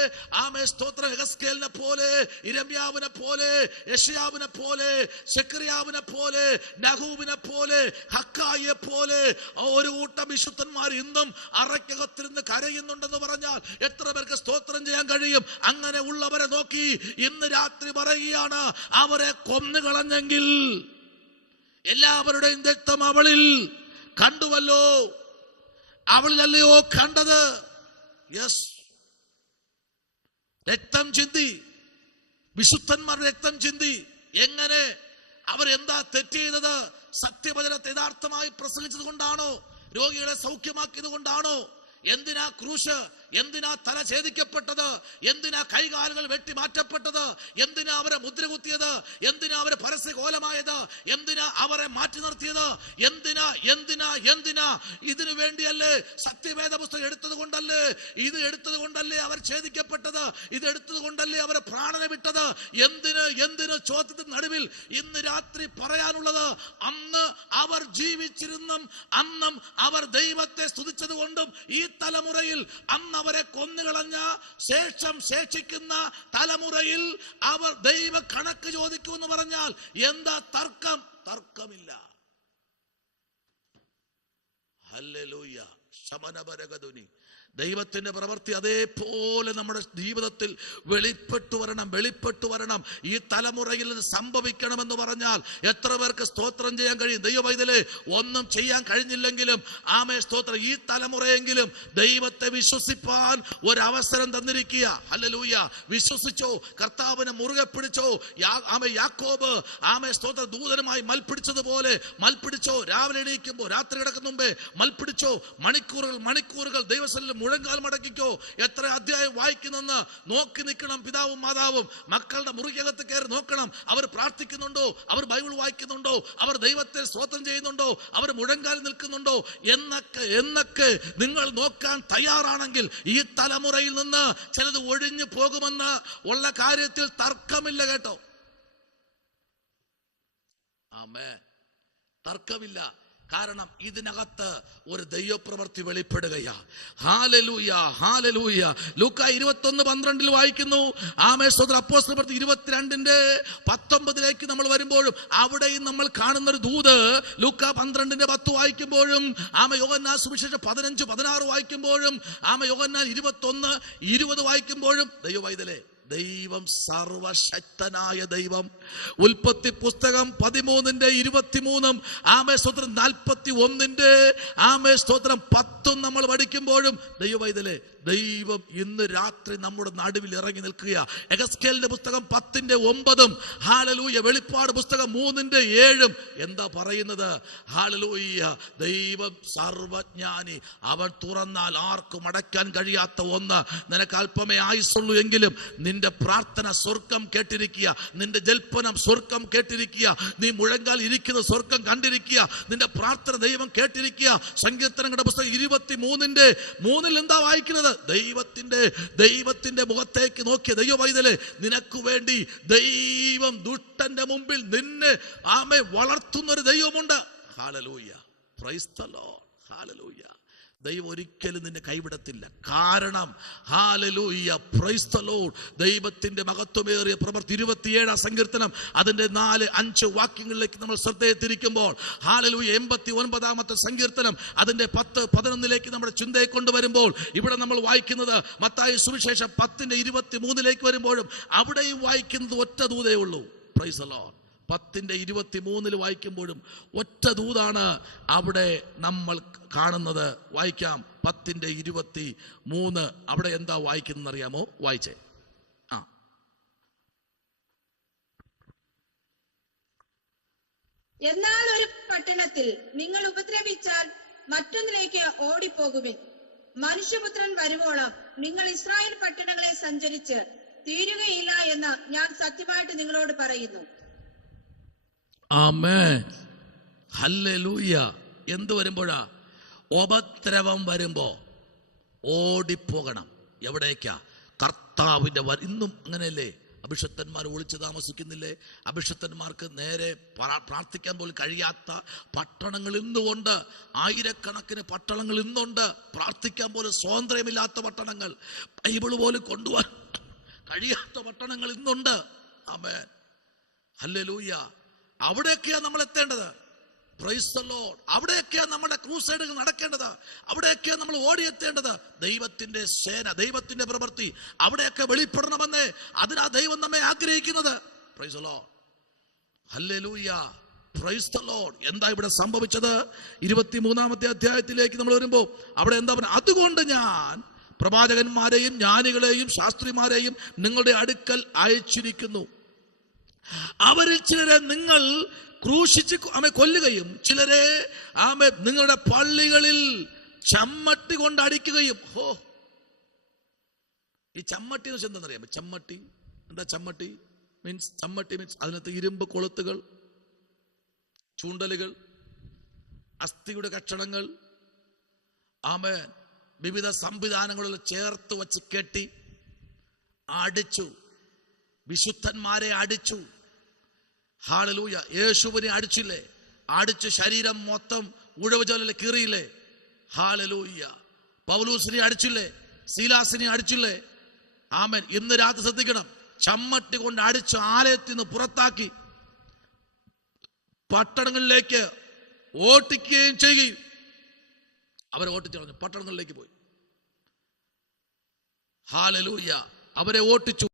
ആമേ സ്തോത്രം യെഹെസ്കേലിനെ പോലെ, ഇരമ്യാവിനെ പോലെ, യെശയ്യാവിനെ പോലെ, സെക്കറിയാവിനെ പോലെ, നഹൂമിനെ പോലെ, ഹക്കായിയെ പോലെ ഒരു കൂട്ടം വിശുദ്ധന്മാർ ഇന്നും അറയ്ക്കകത്തിരുന്ന് കരയുന്നുണ്ടെന്ന് പറഞ്ഞാൽ എത്ര പേർക്ക് സ്തോത്രം ചെയ്യാൻ കഴിയും? അങ്ങനെ ഉള്ളവരെ നോക്കി ഇന്ന് രാത്രി പറയുകയാണ്, അവരെ കൊന്നുകളഞ്ഞെങ്കിൽ എല്ലാവരുടെയും രക്തം അവളിൽ കണ്ടുവല്ലോ. അവളിലല്ലയോ കണ്ടത്? യെസ്. രക്തം ചിന്തി, വിശുദ്ധന്മാരുടെ രക്തം ചിന്തി. എങ്ങനെ? അവരെന്താ തെറ്റ് ചെയ്തത്? സത്യവചനത്തെ യഥാർത്ഥമായി പ്രസംഗിച്ചത് കൊണ്ടാണോ? രോഗികളെ സൗഖ്യമാക്കിയത് കൊണ്ടാണോ? എന്തിനാ ക്രൂശ്? എന്തിനാ തല ഛേദിക്കപ്പെട്ടത്? എന്തിനാ കൈകാലുകൾ വെട്ടി മാറ്റപ്പെട്ടത്? എന്തിനാ അവരെ മുദ്ര കുത്തിയത്? എന്തിനാ അവരെ പരസ്യ കോലമായത്? എന്തിനാ അവരെ മാറ്റി നിർത്തിയത്? എന്തിനാ? ഇതിനു വേണ്ടിയല്ലേ? സത്യവേദ പുസ്തകം എടുത്തത് കൊണ്ടല്ലേ? ഇത് എടുത്തത് കൊണ്ടല്ലേ അവർ ഛേദിക്കപ്പെട്ടത്? ഇത് എടുത്തത് കൊണ്ടല്ലേ അവരെ പ്രാണനെ വിട്ടത്? എന്തിന് ചോദ്യത്തിന് നടുവിൽ ഇന്ന് രാത്രി പറയാനുള്ളത്, അന്ന് അവർ ജീവിച്ചിരുന്നും അന്നും അവർ ദൈവത്തെ സ്തുതിച്ചത് കൊണ്ടും ഈ തലമുറയിൽ അന്ന് അവരെ കൊന്നുകളഞ്ഞ ശേഷം ശേഷിക്കുന്ന തലമുറയിൽ അവർ ദൈവ കണക്ക് ചോദിക്കുമെന്ന് പറഞ്ഞാൽ എന്താ തർക്കം? തർക്കമില്ല. ഹല്ലേലൂയ. ശമനപരഗതുനി. ദൈവത്തിന്റെ പ്രവൃത്തി അതേപോലെ നമ്മുടെ ജീവിതത്തിൽ വെളിപ്പെട്ടു വരണം. ഈ തലമുറയിൽ ഇത് സംഭവിക്കണമെന്ന് പറഞ്ഞാൽ എത്ര പേർക്ക് സ്തോത്രം ചെയ്യാൻ കഴിയും? ദൈവവൈതലേ, ഒന്നും ചെയ്യാൻ കഴിഞ്ഞില്ലെങ്കിലും ആമേ സ്തോത്രം, ഈ തലമുറയെങ്കിലും ദൈവത്തെ വിശ്വസിപ്പാൻ ഒരവസരം തന്നിരിക്കുക. ഹല്ലേലൂയ. വിശ്വസിച്ചോ, കർത്താവിനെ മുറുകെ പിടിച്ചോ. യാക്കോബ് ആമേ സ്തോത്രം ദൂതനുമായി മൽപ്പിടിച്ചതുപോലെ മൽപ്പിടിച്ചോ. രാവിലെ എണീക്കുമ്പോൾ, രാത്രി കിടക്കുന്ന മുമ്പേ മൽപ്പിടിച്ചോ. മണിക്കൂറുകൾ ദൈവസന്നിധിയിൽ മുഴങ്കാൽ മടക്കിക്കോ. എത്ര അധ്യായം വായിക്കുന്നെന്ന് നോക്കി നിൽക്കണം. പിതാവും മാതാവും മക്കളുടെ മുറിക്കകത്ത് കയറി നോക്കണം. അവർ പ്രാർത്ഥിക്കുന്നുണ്ടോ, അവർ ബൈബിൾ വായിക്കുന്നുണ്ടോ, അവർ ദൈവത്തെ സ്തോത്രം ചെയ്യുന്നുണ്ടോ, അവർ മുഴങ്കാൽ നിൽക്കുന്നുണ്ടോ എന്നൊക്കെ നിങ്ങൾ നോക്കാൻ തയ്യാറാണെങ്കിൽ ഈ തലമുറയിൽ നിന്ന് ചിലത് ഒഴിഞ്ഞു പോകുമെന്ന് ഉള്ള കാര്യത്തിൽ തർക്കമില്ല കേട്ടോ. ആമേൻ. തർക്കമില്ല. കാരണം ഇതിനകത്ത് ഒരു ദൈവപ്രവൃത്തി വെളിപ്പെടുകയാ. Hallelujah, hallelujah. ലൂക്കാ 21:12 വായിക്കുന്നു. ആമേൻ. അപ്പോസ്തല പ്രവൃത്തി 22:19 നമ്മൾ വരുമ്പോഴും അവിടെയും നമ്മൾ കാണുന്ന ഒരു ദൂത്. ലൂക്കാ 12:10 വായിക്കുമ്പോഴും യോഹന്നാൻ സുവിശേഷം 15:16 വായിക്കുമ്പോഴും യോഹന്നാൻ 21:20 വായിക്കുമ്പോഴും ദൈവവൈതലേ, ദൈവം സർവശക്തനായ ദൈവം. ഉൽപ്പത്തി പുസ്തകം 13:23 41 10 നമ്മൾ പഠിക്കുമ്പോഴും ദൈവവൈതലേ, ദൈവം ഇന്ന് രാത്രി നമ്മുടെ നടുവിൽ ഇറങ്ങി നിൽക്കുക. എഹെസ്കേലിന്റെ പുസ്തകം 10:9 ഹല്ലേലൂയ. വെളിപ്പാട് പുസ്തകം 3:7 എന്താ പറയുന്നത്? ഹല്ലേലൂയ. ദൈവം സർവജ്ഞാനി. അവൻ തുറന്നാൽ ആർക്കും അടയ്ക്കാൻ കഴിയാത്ത ഒന്ന്. നിനക്ക് അല്പമേ ആയുസുള്ളൂ എങ്കിലും നിന്റെ പ്രാർത്ഥന സ്വർഗം കേട്ടിരിക്കുക. നിന്റെ ജൽപ്പനം സ്വർഗം കേട്ടിരിക്കുക. നീ മുഴങ്കാൽ ഇരിക്കുന്ന സ്വർഗം കണ്ടിരിക്കുക. നിന്റെ പ്രാർത്ഥന ദൈവം കേട്ടിരിക്കുക. സങ്കീർത്തനങ്ങളുടെ പുസ്തകം 23:3 എന്താ വായിക്കുന്നത്? ദൈവത്തിന്റെ മുഖത്തേക്ക് നോക്കിയ ദൈവവൈതലേ, നിനക്ക് വേണ്ടി ദൈവം ദുഷ്ടന്റെ മുമ്പിൽ നിന്നെ വളർത്തുന്ന ഒരു ദൈവമുണ്ട്. Hallelujah. Praise the Lord. Hallelujah. ദൈവം ഒരിക്കലും നിന്നെ കൈവിടത്തില്ല. കാരണം ഹല്ലേലൂയ, പ്രൈസ് ദി ലോർഡ്, ദൈവത്തിന്റെ മഹത്വമേറിയ പ്രവൃത്തി 27 സങ്കീർത്തനം അതിന്റെ 4-5 വാക്യങ്ങളിലേക്ക് നമ്മൾ ശ്രദ്ധയെ തിരിക്കുമ്പോൾ, ഹല്ലേലൂയ, 89 സങ്കീർത്തനം അതിന്റെ 10-11 നമ്മുടെ ചിന്തയെ കൊണ്ടുവരുമ്പോൾ, ഇവിടെ നമ്മൾ വായിക്കുന്നത് മത്തായി സുവിശേഷം 10:23 വരുമ്പോഴും അവിടെയും വായിക്കുന്നത് ഒറ്റ ദൂതേ ഉള്ളൂ. Price the Lord. 10:23 വായിക്കുമ്പോഴും ഒറ്റ ദൂതാണ് അവിടെ നമ്മൾ കാണുന്നത്. വായിക്കാം. 10:23 അവിടെ എന്താ വായിക്കുന്നത് അറിയാമോ? വായിച്ചേ. എന്നാൽ ഒരു പട്ടണത്തിൽ നിങ്ങൾ ഉപദ്രവിച്ചാൽ മറ്റൊന്നിലേക്ക് ഓടിപ്പോകുവിൻ. മനുഷ്യപുത്രൻ വരുവോളം നിങ്ങൾ ഇസ്രായേൽ പട്ടണങ്ങളെ സഞ്ചരിച്ച് തീരുകയില്ല എന്ന് ഞാൻ സത്യമായിട്ട് നിങ്ങളോട് പറയുന്നു. ആമേൻ. ഹല്ലേലൂയ. എന്ത് വരുമ്പോഴാ? ഉപദ്രവം വരുമ്പോ ഓടിപ്പോകണം. എവിടേക്കാ? കർത്താവിന്റെ ഇന്നും അങ്ങനെയല്ലേ? അഭിഷക്തന്മാർ ഒളിച്ചു താമസിക്കുന്നില്ലേ? അഭിഷക്തന്മാർക്ക് നേരെ പ്രാർത്ഥിക്കാൻ പോലും കഴിയാത്ത പട്ടണങ്ങൾ ഇന്നുകൊണ്ട്. ആയിരക്കണക്കിന് പട്ടണങ്ങൾ ഇന്നുണ്ട്. പ്രാർത്ഥിക്കാൻ പോലും സ്വാതന്ത്ര്യമില്ലാത്ത പട്ടണങ്ങൾ, ബൈബിൾ പോലും കൊണ്ടുപോകാൻ കഴിയാത്ത പട്ടണങ്ങൾ ഇന്നുണ്ട്. ആമേൻ. ഹല്ലേലൂയ. അവിടെയൊക്കെയാണ് നമ്മൾ എത്തേണ്ടത്. Price the Lord. അവിടെയൊക്കെയാണ് നമ്മുടെ ക്രൂസൈഡുകൾ നടക്കേണ്ടത്. അവിടെയൊക്കെയാണ് നമ്മൾ ഓടിയെത്തേണ്ടത്. ദൈവത്തിന്റെ സേന, ദൈവത്തിന്റെ പ്രവൃത്തി അവിടെയൊക്കെ വെളിപ്പെടണമെന്ന് അതിനാ ദൈവം നമ്മെ ആഗ്രഹിക്കുന്നത്. Price the Lord. ഹല്ലേലൂയ. Praise the Lord. എന്താ ഇവിടെ സംഭവിച്ചത്? 23 അധ്യായത്തിലേക്ക് നമ്മൾ വരുമ്പോൾ അവിടെ എന്താ പറയുക? അതുകൊണ്ട് ഞാൻ പ്രവാചകന്മാരെയും ജ്ഞാനികളെയും ശാസ്ത്രിമാരെയും നിങ്ങളുടെ അടുക്കൽ അയച്ചിരിക്കുന്നു. അവരിൽ ചിലരെ നിങ്ങൾ ക്രൂശിച്ച് കൊല്ലുകയും ചിലരെ നിങ്ങളുടെ പള്ളികളിൽ ചമ്മട്ടി കൊണ്ട് അടിക്കുകയും. ഈ ചമ്മട്ടി എന്ന് വെച്ചാൽ എന്താണെന്നറിയാമോ? ചമ്മട്ടി എന്താ? ചമ്മട്ടി മീൻസ് അതിനകത്ത് ഇരുമ്പ് കൊളുത്തുകൾ, ചൂണ്ടലുകൾ, അസ്ഥിയുടെ കഷണങ്ങൾ, വിവിധ സംവിധാനങ്ങളിൽ ചേർത്ത് വച്ച് കെട്ടി അടിച്ചു. വിശുദ്ധന്മാരെ അടിച്ചു. ഹല്ലേലൂയ. യേശുവിനെ അടിച്ചില്ലേ? അടിച്ച് ശരീരം മൊത്തം ഉഴവുചോലിലെ കീറിയില്ലേ? ഹല്ലേലൂയ. പൗലോസിനെ അടിച്ചില്ലേ? സീലാസിനെ അടിച്ചില്ലേ? ആമേൻ. ഇന്ന് രാത്രി ശ്രദ്ധിക്കണം. ചമ്മട്ടി കൊണ്ട് അടിച്ച് ആലയത്തിൽ നിന്ന് പുറത്താക്കി പട്ടണങ്ങളിലേക്ക് ഓട്ടിക്കുകയും ചെയ്യുകയും അവരെ ഓട്ടിച്ചു കളഞ്ഞു. പട്ടണങ്ങളിലേക്ക് പോയി. ഹല്ലേലൂയ. അവരെ ഓട്ടിച്ചു.